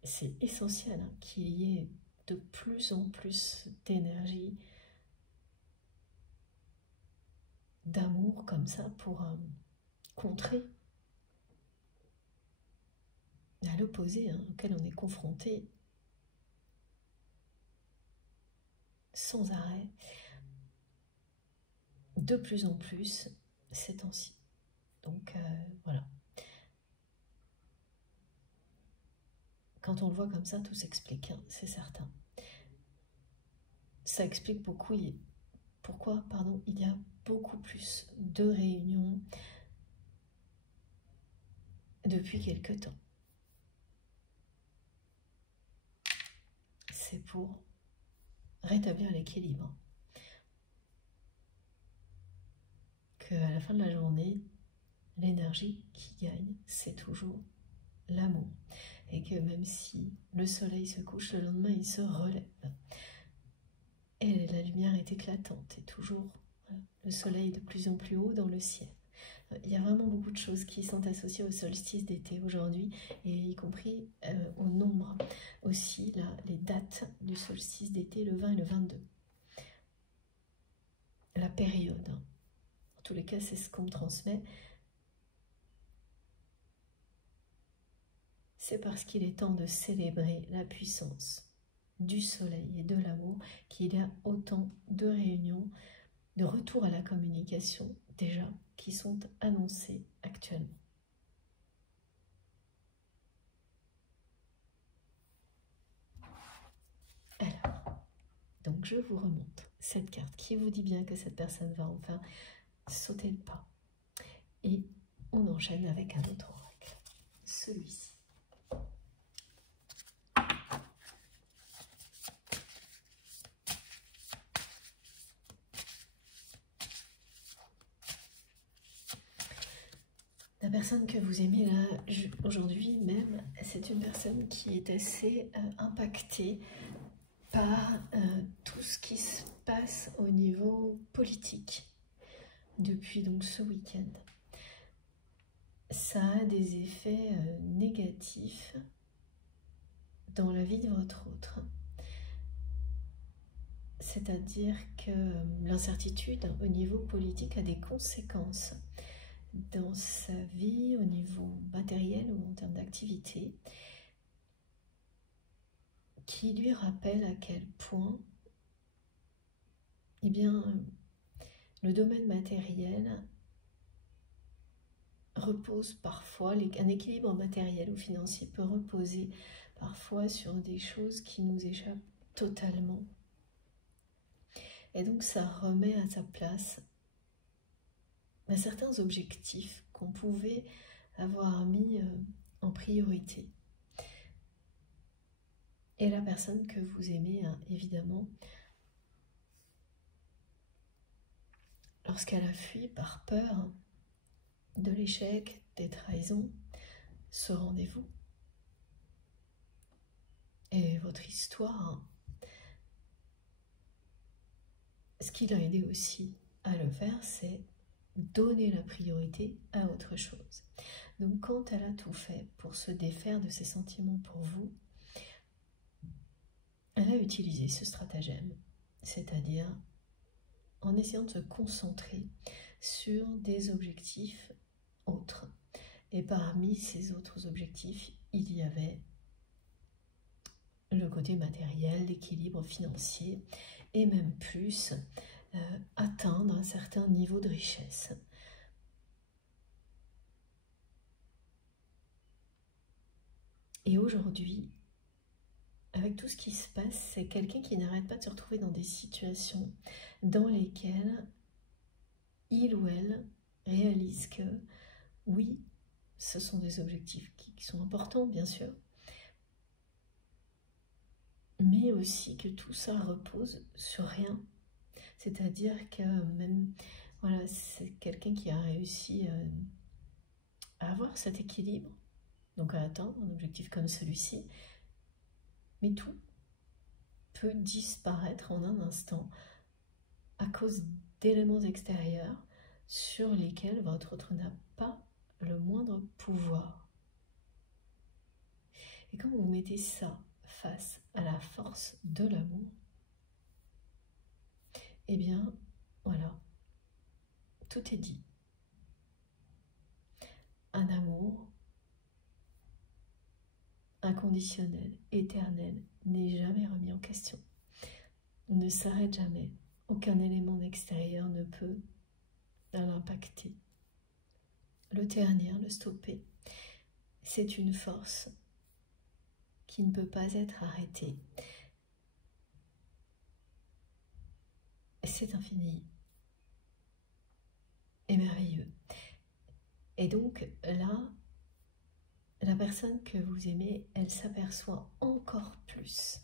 c'est essentiel qu'il y ait de plus en plus d'énergie, d'amour comme ça pour contrer à l'opposé auquel on est confronté sans arrêt, de plus en plus ces temps-ci. Donc voilà. Quand on le voit comme ça, tout s'explique, c'est certain. Ça explique beaucoup. Pourquoi, pardon, il y a beaucoup plus de réunions depuis quelque temps. C'est pour rétablir l'équilibre. Qu'à la fin de la journée, l'énergie qui gagne, c'est toujours l'amour. Et que même si le soleil se couche, le lendemain, il se relève. Et la lumière est éclatante et toujours le soleil de plus en plus haut dans le ciel. Il y a vraiment beaucoup de choses qui sont associées au solstice d'été aujourd'hui, et y compris au nombre aussi, là, les dates du solstice d'été, le 20 et le 22. La période, en tous les cas, c'est ce qu'on me transmet. C'est parce qu'il est temps de célébrer la puissance du soleil et de l'amour qu'il y a autant de réunions, de retour à la communication déjà, qui sont annoncées actuellement. Alors, donc je vous remonte cette carte qui vous dit bien que cette personne va enfin sauter le pas. Et on enchaîne avec un autre oracle, celui-ci. La personne que vous aimez là, aujourd'hui même, c'est une personne qui est assez impactée par tout ce qui se passe au niveau politique depuis donc ce week-end. Ça a des effets négatifs dans la vie de votre autre. C'est-à-dire que l'incertitude au niveau politique a des conséquences dans sa vie, au niveau matériel ou en termes d'activité, qui lui rappelle à quel point eh bien, le domaine matériel repose parfois, un équilibre matériel ou financier peut reposer parfois sur des choses qui nous échappent totalement. Et donc ça remet à sa place certains objectifs qu'on pouvait avoir mis en priorité. Et la personne que vous aimez, évidemment, lorsqu'elle a fui par peur de l'échec, des trahisons, ce rendez-vous. Et votre histoire, ce qui l'a aidé aussi à le faire, c'est donner la priorité à autre chose. Donc quand elle a tout fait pour se défaire de ses sentiments pour vous, elle a utilisé ce stratagème, c'est-à-dire en essayant de se concentrer sur des objectifs autres. Et parmi ces autres objectifs, il y avait le côté matériel, l'équilibre financier, et même plus, atteindre un certain niveau de richesse. Et aujourd'hui, avec tout ce qui se passe, c'est quelqu'un qui n'arrête pas de se retrouver dans des situations dans lesquelles il ou elle réalise que oui, ce sont des objectifs qui sont importants, bien sûr, mais aussi que tout ça repose sur rien. C'est-à-dire que même, voilà, c'est quelqu'un qui a réussi à avoir cet équilibre, donc à atteindre un objectif comme celui-ci, mais tout peut disparaître en un instant à cause d'éléments extérieurs sur lesquels votre autre n'a pas le moindre pouvoir. Et quand vous mettez ça face à la force de l'amour, eh bien, voilà, tout est dit. Un amour inconditionnel, éternel, n'est jamais remis en question. On ne s'arrête jamais. Aucun élément extérieur ne peut l'impacter, le ternir, le stopper. C'est une force qui ne peut pas être arrêtée. C'est infini et merveilleux. Et donc là, la personne que vous aimez, elle s'aperçoit encore plus.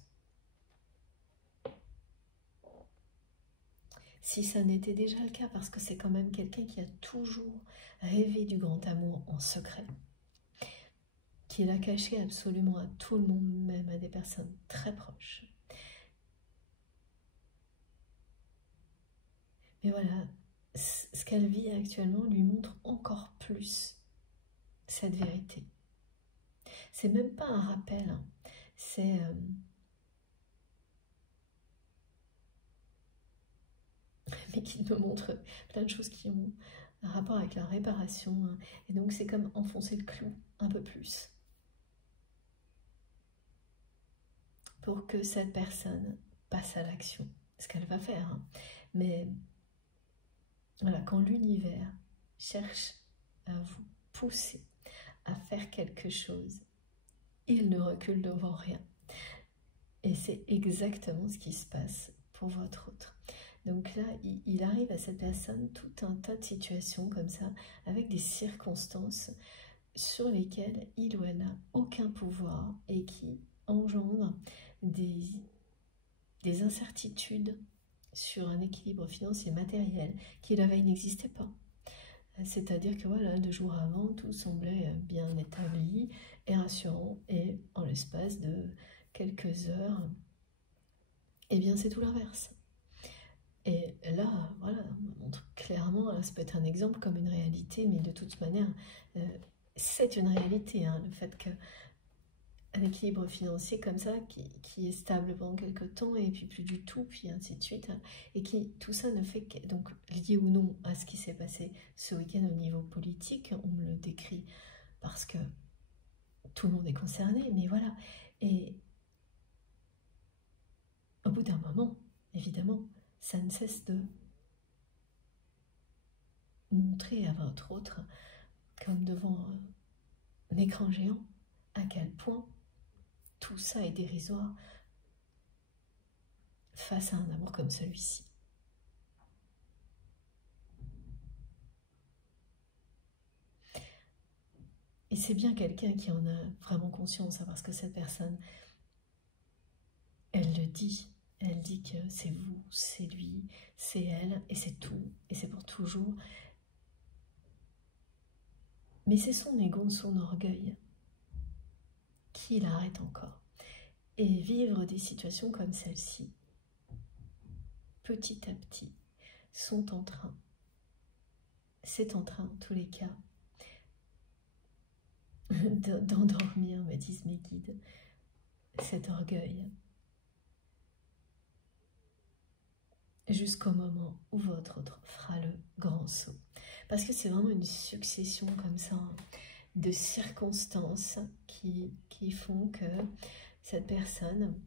Si ça n'était déjà le cas, parce que c'est quand même quelqu'un qui a toujours rêvé du grand amour en secret, qui l'a caché absolument à tout le monde, même à des personnes très proches. Mais voilà, ce qu'elle vit actuellement lui montre encore plus cette vérité. C'est même pas un rappel, hein. C'est mais qui me montre plein de choses qui ont un rapport avec la réparation, hein. Et donc c'est comme enfoncer le clou un peu plus pour que cette personne passe à l'action, ce qu'elle va faire, hein. Mais voilà, quand l'univers cherche à vous pousser à faire quelque chose, il ne recule devant rien. Et c'est exactement ce qui se passe pour votre autre. Donc là, il arrive à cette personne tout un tas de situations comme ça, avec des circonstances sur lesquelles il ou elle n'a aucun pouvoir et qui engendrent des incertitudes sur un équilibre financier matériel qui la veille n'existait pas. C'est-à-dire que voilà, 2 jours avant, tout semblait bien établi et rassurant, et en l'espace de quelques heures, eh bien c'est tout l'inverse. Et là, voilà, on montre clairement, là, ça peut être un exemple comme une réalité, mais de toute manière, c'est une réalité, hein, le fait qu'un équilibre financier comme ça, qui est stable pendant quelques temps, et puis plus du tout, puis ainsi de suite, hein, et qui, tout ça ne fait que, donc lié ou non à ce qui s'est passé ce week-end au niveau politique, on me le décrit parce que tout le monde est concerné, mais voilà, et au bout d'un moment, évidemment, ça ne cesse de montrer à votre autre, comme devant un écran géant, à quel point tout ça est dérisoire face à un amour comme celui-ci. Et c'est bien quelqu'un qui en a vraiment conscience, hein, parce que cette personne, elle le dit. Elle dit que c'est vous, c'est lui, c'est elle, et c'est tout, et c'est pour toujours. Mais c'est son ego, son orgueil qui l'arrête encore. Et vivre des situations comme celle-ci, petit à petit, c'est en train, en tous les cas, d'endormir, me disent mes guides, cet orgueil, jusqu'au moment où votre autre fera le grand saut. Parce que c'est vraiment une succession comme ça de circonstances qui font que cette personne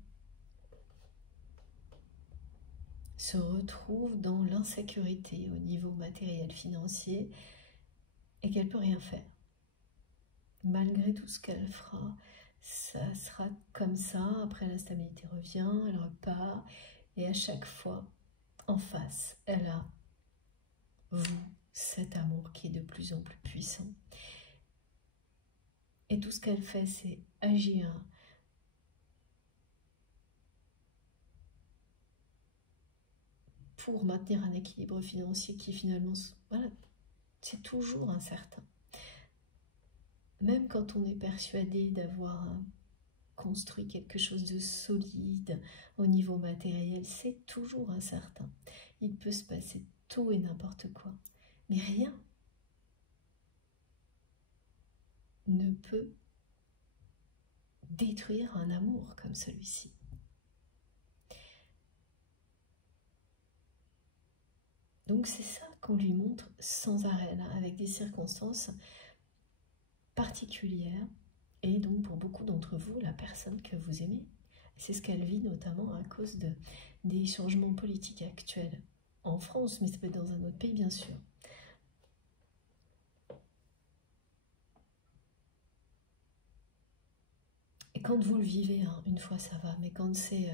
se retrouve dans l'insécurité au niveau matériel, financier, et qu'elle ne peut rien faire. Malgré tout ce qu'elle fera, ça sera comme ça. Après, la stabilité revient, elle repart, et à chaque fois, en face, elle a vous, cet amour qui est de plus en plus puissant. Et tout ce qu'elle fait, c'est agir pour maintenir un équilibre financier qui finalement, voilà, c'est toujours incertain. Même quand on est persuadé d'avoir construit quelque chose de solide au niveau matériel, c'est toujours incertain. Il peut se passer tout et n'importe quoi, mais rien ne peut détruire un amour comme celui-ci. Donc c'est ça qu'on lui montre sans arrêt, là, avec des circonstances particulières, et donc pour beaucoup d'entre vous, la personne que vous aimez. C'est ce qu'elle vit notamment à cause des changements politiques actuels en France, mais ça peut être dans un autre pays bien sûr. Et quand vous le vivez, hein, une fois ça va, mais quand c'est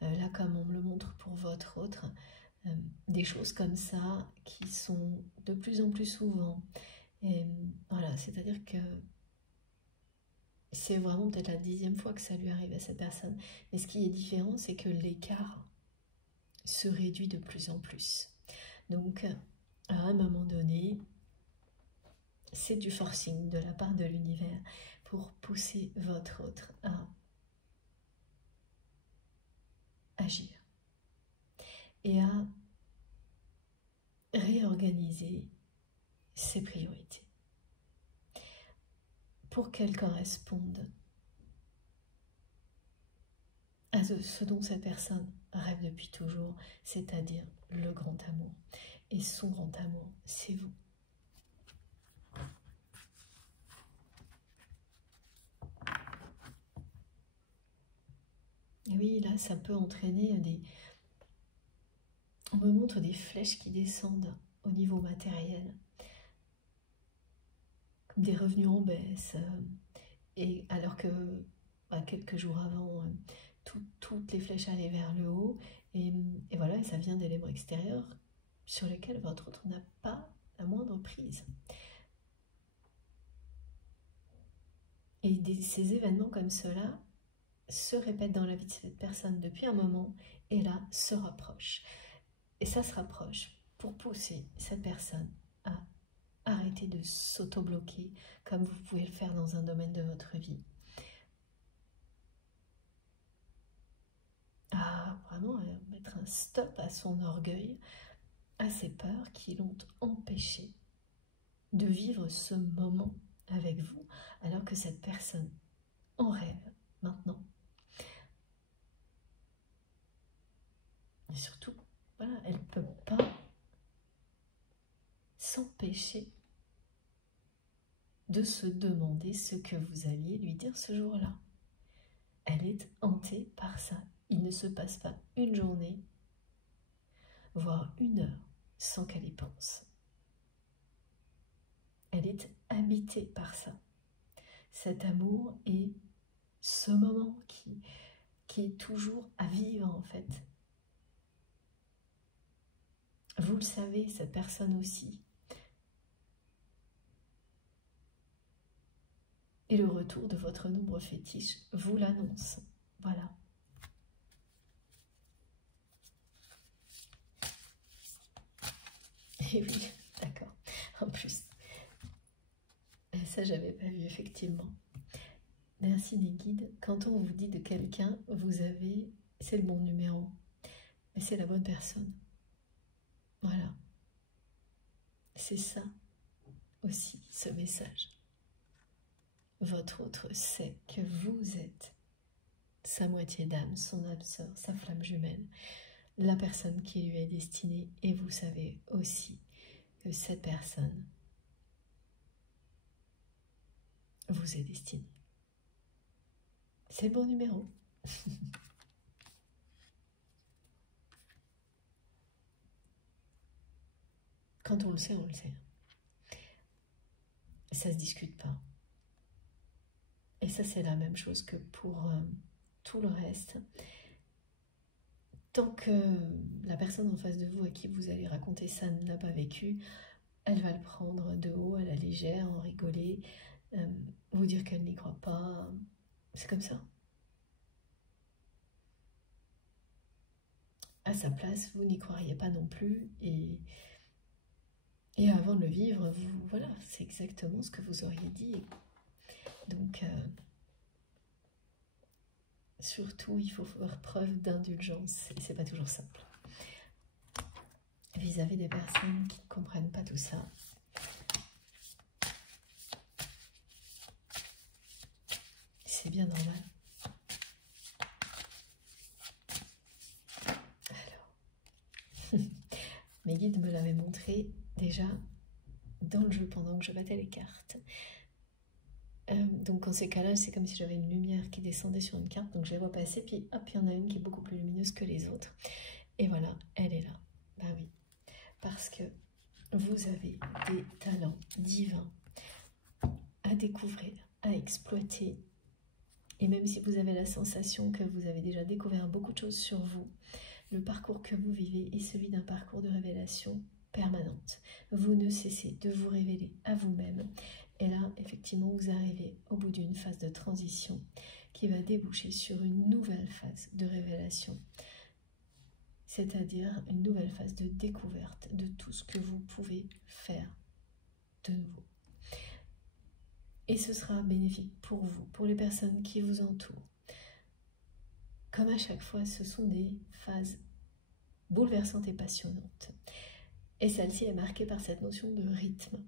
là comme on me le montre pour votre autre, des choses comme ça qui sont de plus en plus souvent. Et voilà, c'est-à-dire que c'est vraiment peut-être la 10e fois que ça lui arrive à cette personne. Mais ce qui est différent, c'est que l'écart se réduit de plus en plus. Donc, à un moment donné, c'est du forcing de la part de l'univers pour pousser votre autre à agir et à réorganiser ses priorités pour qu'elles correspondent à ce dont cette personne rêve depuis toujours, c'est-à-dire le grand amour. Et son grand amour, c'est vous. Et oui, là, ça peut entraîner on me montre des flèches qui descendent au niveau matériel, comme des revenus en baisse, et alors que quelques jours avant, toutes les flèches allaient vers le haut, et voilà, et ça vient d'éléments extérieurs sur lesquels votre autre n'a pas la moindre prise. Et ces événements comme cela se répètent dans la vie de cette personne depuis un moment, et là, se rapprochent. Et ça se rapproche pour pousser cette personne à arrêter de s'auto-bloquer comme vous pouvez le faire dans un domaine de votre vie. À vraiment mettre un stop à son orgueil, à ses peurs qui l'ont empêché de vivre ce moment avec vous, alors que cette personne en rêve maintenant. Et surtout, voilà, elle ne peut pas s'empêcher de se demander ce que vous alliez lui dire ce jour-là. Elle est hantée par ça. Il ne se passe pas une journée, voire une heure, sans qu'elle y pense. Elle est habitée par ça. Cet amour est ce moment qui est toujours à vivre en fait. Vous le savez, cette personne aussi. Et le retour de votre nombre fétiche vous l'annonce. Voilà. Et oui, d'accord. En plus, ça j'avais pas vu effectivement. Merci les guides. Quand on vous dit de quelqu'un, c'est le bon numéro. Mais c'est la bonne personne. Voilà. C'est ça aussi, ce message. Votre autre sait que vous êtes sa moitié d'âme, son âme sœur, sa flamme jumelle, la personne qui lui est destinée. Et vous savez aussi que cette personne vous est destinée. C'est le bon numéro. Quand on le sait, on le sait. Ça se discute pas. Et ça, c'est la même chose que pour tout le reste. Tant que la personne en face de vous à qui vous allez raconter ça ne l'a pas vécu, elle va le prendre de haut, à la légère, en rigoler, vous dire qu'elle n'y croit pas. C'est comme ça. À sa place, vous n'y croiriez pas non plus, et avant de le vivre, voilà, c'est exactement ce que vous auriez dit. Donc, surtout, il faut faire preuve d'indulgence, et c'est pas toujours simple. Vis-à-vis des personnes qui ne comprennent pas tout ça. C'est bien normal. Alors, mes guides me l'avaient montré déjà dans le jeu pendant que je battais les cartes. Donc en ces cas-là, c'est comme si j'avais une lumière qui descendait sur une carte, donc je les vois passer, puis hop, il y en a une qui est beaucoup plus lumineuse que les autres. Et voilà, elle est là. Bah oui, parce que vous avez des talents divins à découvrir, à exploiter. Et même si vous avez la sensation que vous avez déjà découvert beaucoup de choses sur vous, le parcours que vous vivez est celui d'un parcours de révélation permanente. Vous ne cessez de vous révéler à vous-même. Et là, effectivement, vous arrivez au bout d'une phase de transition qui va déboucher sur une nouvelle phase de révélation. C'est-à-dire une nouvelle phase de découverte de tout ce que vous pouvez faire de nouveau. Et ce sera bénéfique pour vous, pour les personnes qui vous entourent. Comme à chaque fois, ce sont des phases bouleversantes et passionnantes. Et celle-ci est marquée par cette notion de rythme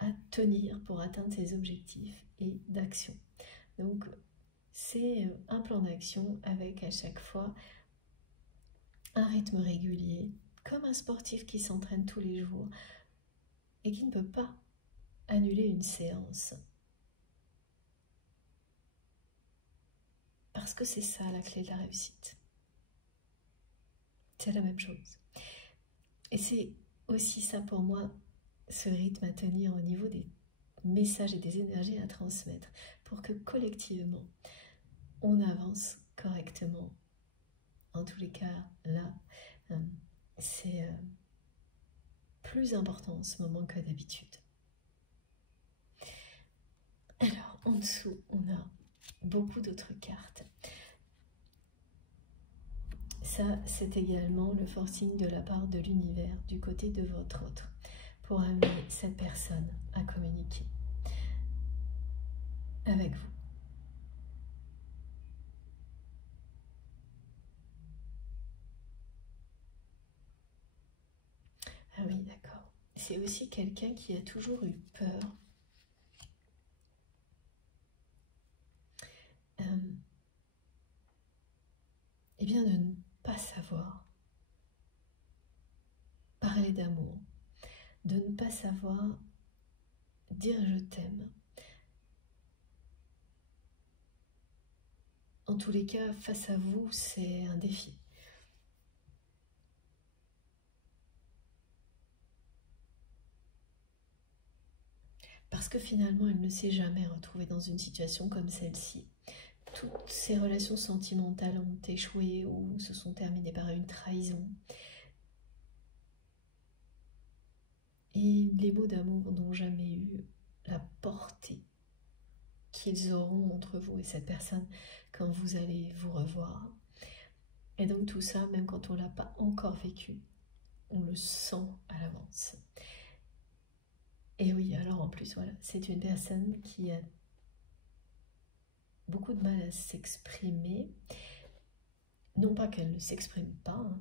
à tenir pour atteindre ses objectifs et d'action. Donc, c'est un plan d'action avec à chaque fois un rythme régulier, comme un sportif qui s'entraîne tous les jours et qui ne peut pas annuler une séance. Parce que c'est ça la clé de la réussite. C'est la même chose. Et c'est aussi ça pour moi, ce rythme à tenir au niveau des messages et des énergies à transmettre pour que collectivement, on avance correctement. En tous les cas, là, c'est plus important en ce moment que d'habitude. Alors, en dessous, on a beaucoup d'autres cartes. Ça, c'est également le forcing de la part de l'univers du côté de votre autre pour amener cette personne à communiquer avec vous. Ah oui, d'accord. C'est aussi quelqu'un qui a toujours eu peur eh bien de ne pas savoir parler d'amour, de ne pas savoir dire je t'aime. En tous les cas, face à vous, c'est un défi. Parce que finalement, elle ne s'est jamais retrouvée dans une situation comme celle-ci. Toutes ses relations sentimentales ont échoué ou se sont terminées par une trahison. Et les mots d'amour n'ont jamais eu la portée qu'ils auront entre vous et cette personne quand vous allez vous revoir. Et donc tout ça, même quand on ne l'a pas encore vécu, on le sent à l'avance. Et oui, alors en plus, voilà, c'est une personne qui a beaucoup de mal à s'exprimer. Non pas qu'elle ne s'exprime pas, hein,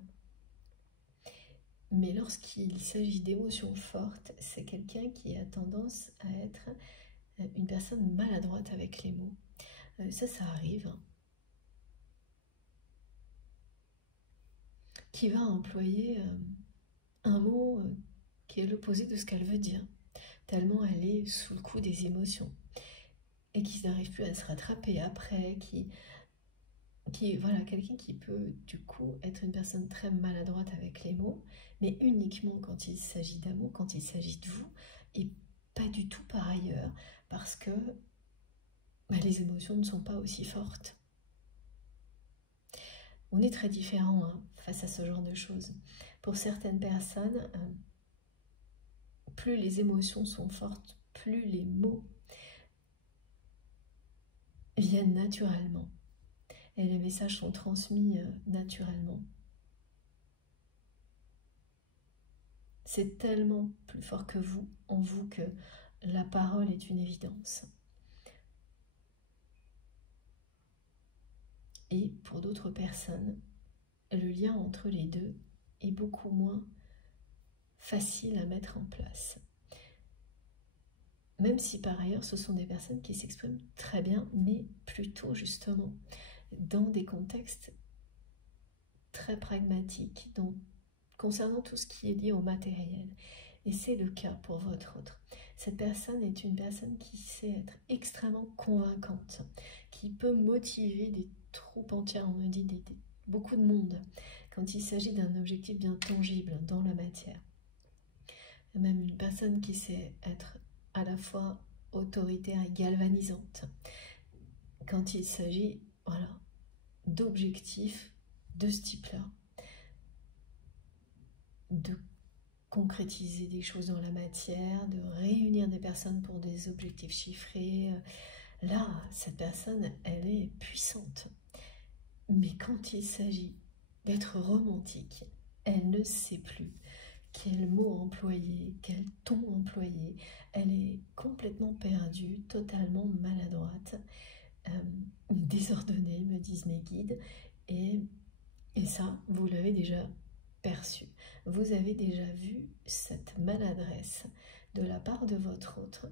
mais lorsqu'il s'agit d'émotions fortes, c'est quelqu'un qui a tendance à être une personne maladroite avec les mots. Ça arrive. Hein. Qui va employer un mot qui est l'opposé de ce qu'elle veut dire, tellement elle est sous le coup des émotions, et qui n'arrive plus à se rattraper après, voilà, quelqu'un qui peut du coup être une personne très maladroite avec les mots, mais uniquement quand il s'agit d'amour, quand il s'agit de vous, et pas du tout par ailleurs, parce que les émotions ne sont pas aussi fortes. On est très différents hein, face à ce genre de choses. Pour certaines personnes, plus les émotions sont fortes, plus les mots viennent naturellement et les messages sont transmis naturellement. C'est tellement plus fort que vous, en vous, que la parole est une évidence. Et pour d'autres personnes, le lien entre les deux est beaucoup moins facile à mettre en place. Même si par ailleurs ce sont des personnes qui s'expriment très bien, mais plutôt justement dans des contextes très pragmatiques, concernant tout ce qui est lié au matériel. Et c'est le cas pour votre autre. Cette personne est une personne qui sait être extrêmement convaincante, qui peut motiver des troupes entières, on me dit beaucoup de monde, quand il s'agit d'un objectif bien tangible dans la matière. Même une personne qui sait être à la fois autoritaire et galvanisante, quand il s'agit d'objectifs de ce type-là, de concrétiser des choses dans la matière, de réunir des personnes pour des objectifs chiffrés. Là, cette personne, elle est puissante. Mais quand il s'agit d'être romantique, elle ne sait plus quel mot employer, quel ton employer. Elle est complètement perdue, totalement maladroite, désordonnée, me disent mes guides. Et ça, vous l'avez déjà perçu. Vous avez déjà vu cette maladresse de la part de votre autre,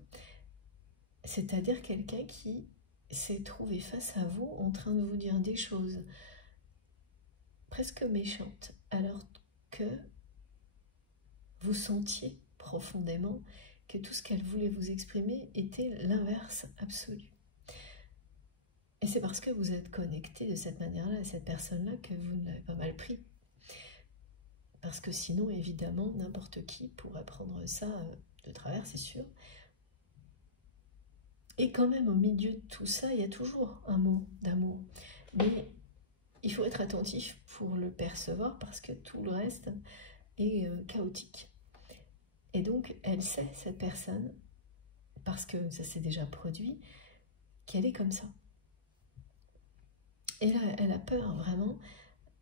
c'est-à-dire quelqu'un qui s'est trouvé face à vous en train de vous dire des choses presque méchantes, alors que vous sentiez profondément que tout ce qu'elle voulait vous exprimer était l'inverse absolu. Et c'est parce que vous êtes connecté de cette manière-là à cette personne-là que vous ne l'avez pas mal pris. Parce que sinon, évidemment, n'importe qui pourrait prendre ça de travers, c'est sûr. Et quand même, au milieu de tout ça, il y a toujours un mot d'amour. Mais il faut être attentif pour le percevoir parce que tout le reste est chaotique. Et donc, elle sait, cette personne, parce que ça s'est déjà produit, qu'elle est comme ça. Et là, elle a peur vraiment,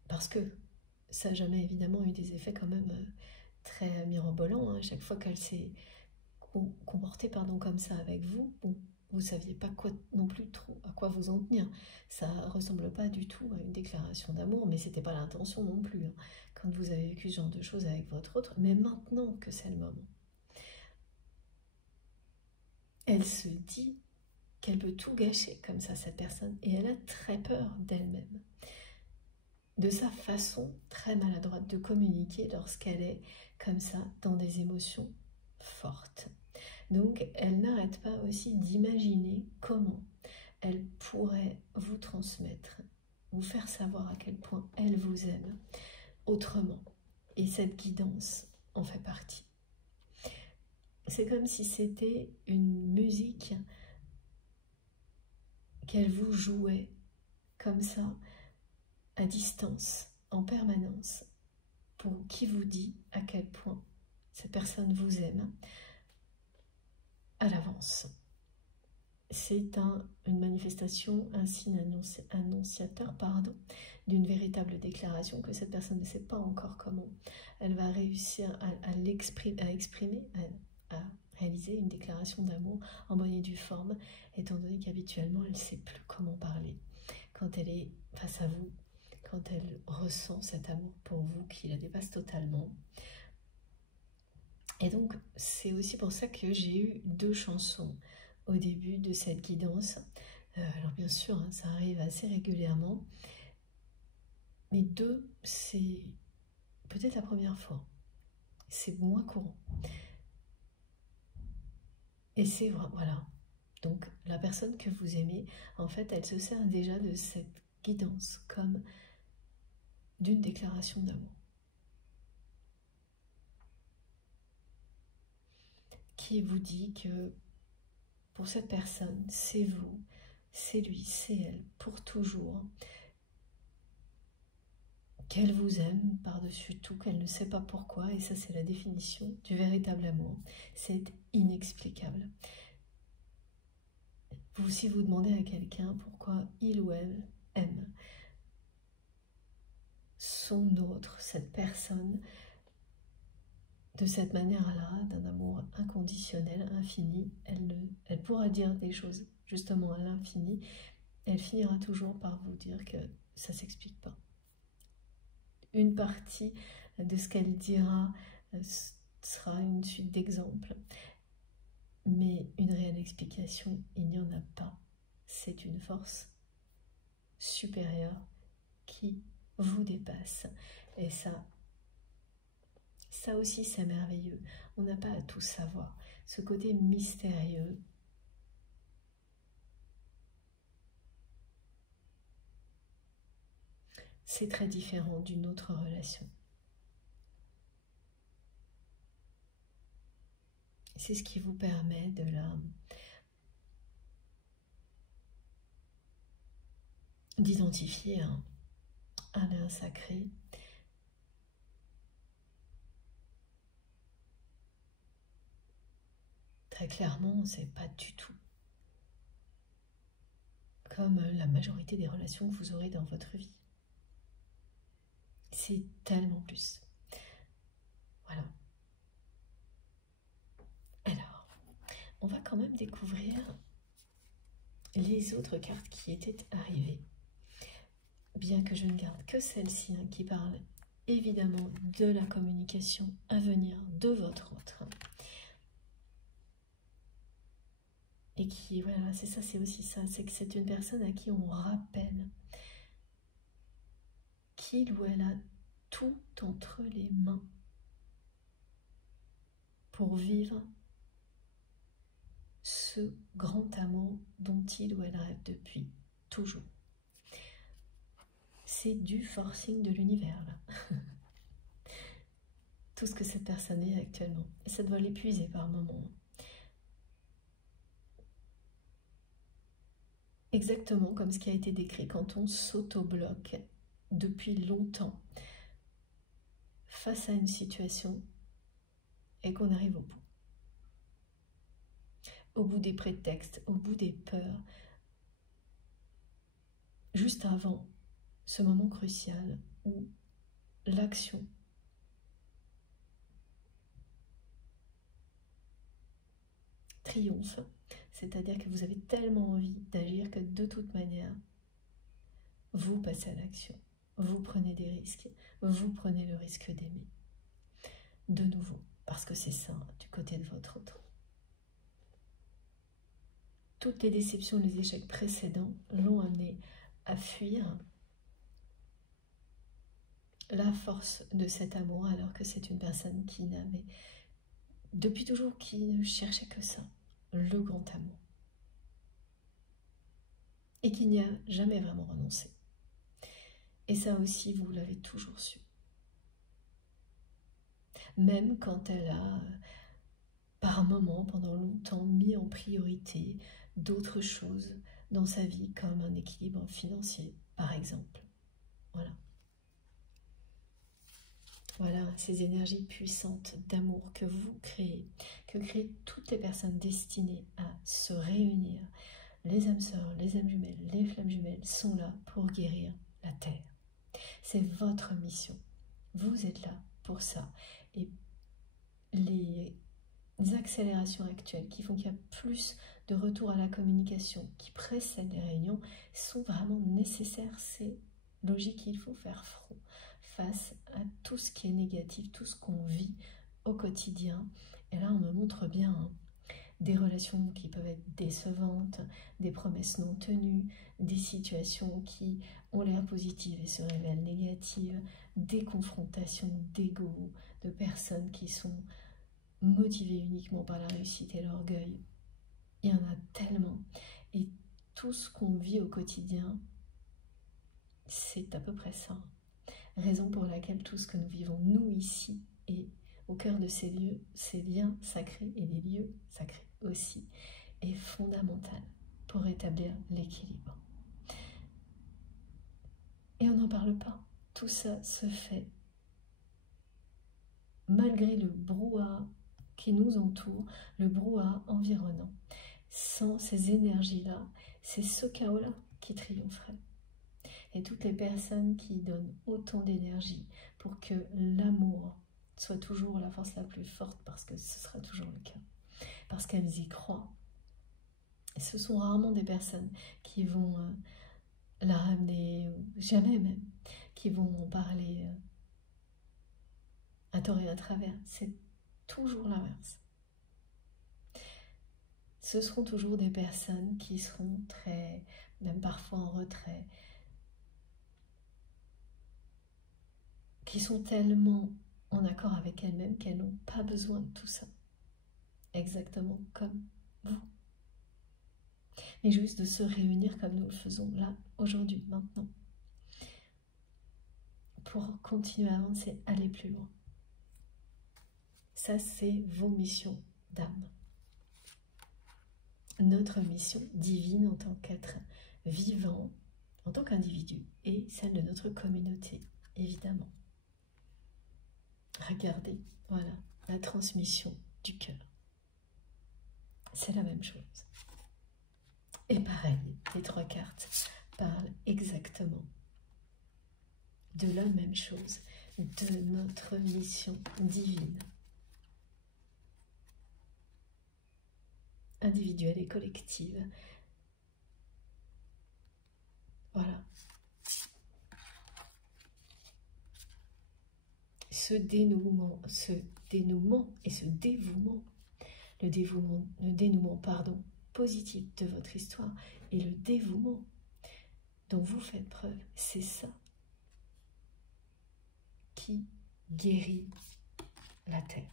parce que ça n'a jamais évidemment eu des effets quand même très mirobolants. Hein. Chaque fois qu'elle s'est comportée comme ça avec vous, bon, vous ne saviez pas quoi, non plus trop à quoi vous en tenir. Ça ne ressemble pas du tout à une déclaration d'amour, mais ce n'était pas l'intention non plus, hein, quand vous avez vécu ce genre de choses avec votre autre, mais maintenant que c'est le moment. Elle se dit qu'elle peut tout gâcher comme ça, cette personne, et elle a très peur d'elle-même, de sa façon très maladroite de communiquer lorsqu'elle est comme ça dans des émotions fortes. Donc elle n'arrête pas aussi d'imaginer comment elle pourrait vous transmettre, vous faire savoir à quel point elle vous aime autrement. Et cette guidance en fait partie. C'est comme si c'était une musique qu'elle vous jouait comme ça, à distance, en permanence, qui vous dit à quel point cette personne vous aime à l'avance. C'est une manifestation, un signe annonciateur, d'une véritable déclaration que cette personne ne sait pas encore comment elle va réussir à exprimer, à réaliser une déclaration d'amour en bonne et due forme, étant donné qu'habituellement elle ne sait plus comment parler. Quand elle est face à vous, quand elle ressent cet amour pour vous qui la dépasse totalement. Et donc, c'est aussi pour ça que j'ai eu 2 chansons au début de cette guidance. Alors bien sûr, hein, ça arrive assez régulièrement, mais 2, c'est peut-être la première fois. C'est moins courant. Et c'est vrai, voilà. Donc, la personne que vous aimez, en fait, elle se sert déjà de cette guidance comme d'une déclaration d'amour. Qui vous dit que pour cette personne, c'est vous, c'est lui, c'est elle, pour toujours. qu'elle vous aime par-dessus tout, qu'elle ne sait pas pourquoi, et ça c'est la définition du véritable amour. C'est inexplicable. Vous aussi vous demandez à quelqu'un pourquoi il ou elle aime son autre, cette personne, de cette manière-là, d'un amour inconditionnel, infini. Elle pourra dire des choses justement à l'infini, elle finira toujours par vous dire que ça ne s'explique pas. Une partie de ce qu'elle dira sera une suite d'exemples, mais une réelle explication, il n'y en a pas. C'est une force supérieure qui vous dépasse. Et ça aussi c'est merveilleux. On n'a pas à tout savoir. Ce côté mystérieux, c'est très différent d'une autre relation. C'est ce qui vous permet d'identifier un lien sacré. Très clairement, c'est pas du tout comme la majorité des relations que vous aurez dans votre vie. C'est tellement plus. Voilà. Alors, on va quand même découvrir les autres cartes qui étaient arrivées. Bien que je ne garde que celle-ci qui parle évidemment de la communication à venir de votre autre. Et qui, voilà, c'est ça, c'est aussi ça, c'est que c'est une personne à qui on rappelle qu'il ou elle a tout entre les mains pour vivre ce grand amour dont il ou elle rêve depuis toujours. C'est du forcing de l'univers, là. Tout ce que cette personne est actuellement. Et ça doit l'épuiser par moments. Exactement comme ce qui a été décrit quand on s'auto-bloque depuis longtemps face à une situation et qu'on arrive au bout des prétextes, au bout des peurs, juste avant ce moment crucial où l'action triomphe, c'est-à-dire que vous avez tellement envie d'agir que de toute manière, vous passez à l'action, vous prenez des risques, vous prenez le risque d'aimer. De nouveau, parce que c'est ça du côté de votre autre. Toutes les déceptions, les échecs précédents l'ont amené à fuir la force de cet amour, alors que c'est une personne qui n'avait, depuis toujours, qui ne cherchait que ça, le grand amour. Et qui n'y a jamais vraiment renoncé. Et ça aussi, vous l'avez toujours su. Même quand elle a, par moments, pendant longtemps, mis en priorité d'autres choses dans sa vie, comme un équilibre financier, par exemple. Voilà. Voilà ces énergies puissantes d'amour que vous créez, que créent toutes les personnes destinées à se réunir. Les âmes sœurs, les âmes jumelles, les flammes jumelles sont là pour guérir la Terre. C'est votre mission. Vous êtes là pour ça. Et les accélérations actuelles qui font qu'il y a plus de retour à la communication qui précèdent les réunions sont vraiment nécessaires. C'est logique, il faut faire front face à tout ce qui est négatif, tout ce qu'on vit au quotidien. Et là, on me montre bien des relations qui peuvent être décevantes, des promesses non tenues, des situations qui ont l'air positives et se révèlent négatives, des confrontations d'ego, de personnes qui sont motivées uniquement par la réussite et l'orgueil. Il y en a tellement. Et tout ce qu'on vit au quotidien, c'est à peu près ça. Raison pour laquelle tout ce que nous vivons, nous ici, et au cœur de ces lieux, ces liens sacrés et les lieux sacrés aussi, est fondamental pour rétablir l'équilibre. Et on n'en parle pas. tout ça se fait malgré le brouhaha qui nous entoure, le brouhaha environnant. Sans ces énergies-là, c'est ce chaos-là qui triompherait. Et toutes les personnes qui donnent autant d'énergie pour que l'amour soit toujours la force la plus forte, parce que ce sera toujours le cas, parce qu'elles y croient. Et ce sont rarement des personnes qui vont la ramener, jamais même, qui vont en parler à tort et à travers. C'est toujours l'inverse. Ce seront toujours des personnes qui seront très, même parfois en retrait, qui sont tellement en accord avec elles-mêmes qu'elles n'ont pas besoin de tout ça. Exactement comme vous. Mais juste de se réunir comme nous le faisons là, aujourd'hui, maintenant. Pour continuer à avancer, aller plus loin. Ça, c'est vos missions d'âme. Notre mission divine en tant qu'être vivant, en tant qu'individu, et celle de notre communauté, évidemment. Regardez, voilà, la transmission du cœur. C'est la même chose. Et pareil, les 3 cartes parlent exactement de la même chose, de notre mission divine. Individuelle et collective. Voilà. Ce dénouement et ce dévouement, le dénouement, positif de votre histoire et le dévouement dont vous faites preuve, c'est ça qui guérit la terre.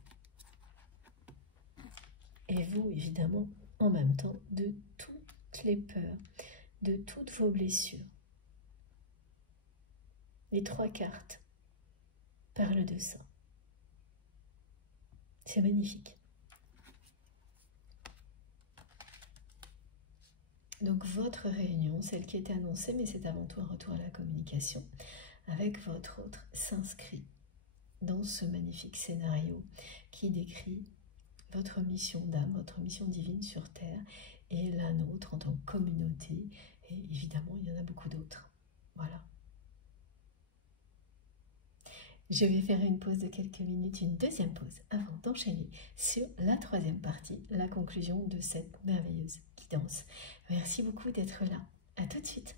Et vous, évidemment, en même temps, de toutes les peurs, de toutes vos blessures. Les 3 cartes parlent de ça. C'est magnifique. Donc votre réunion, celle qui était annoncée, mais c'est avant tout un retour à la communication, avec votre autre, s'inscrit dans ce magnifique scénario qui décrit votre mission d'âme, votre mission divine sur Terre, et la nôtre en tant que communauté, et évidemment il y en a beaucoup d'autres. Voilà. Je vais faire une pause de quelques minutes, une deuxième pause, avant d'enchaîner sur la 3e partie, la conclusion de cette merveilleuse guidance. Merci beaucoup d'être là. À tout de suite.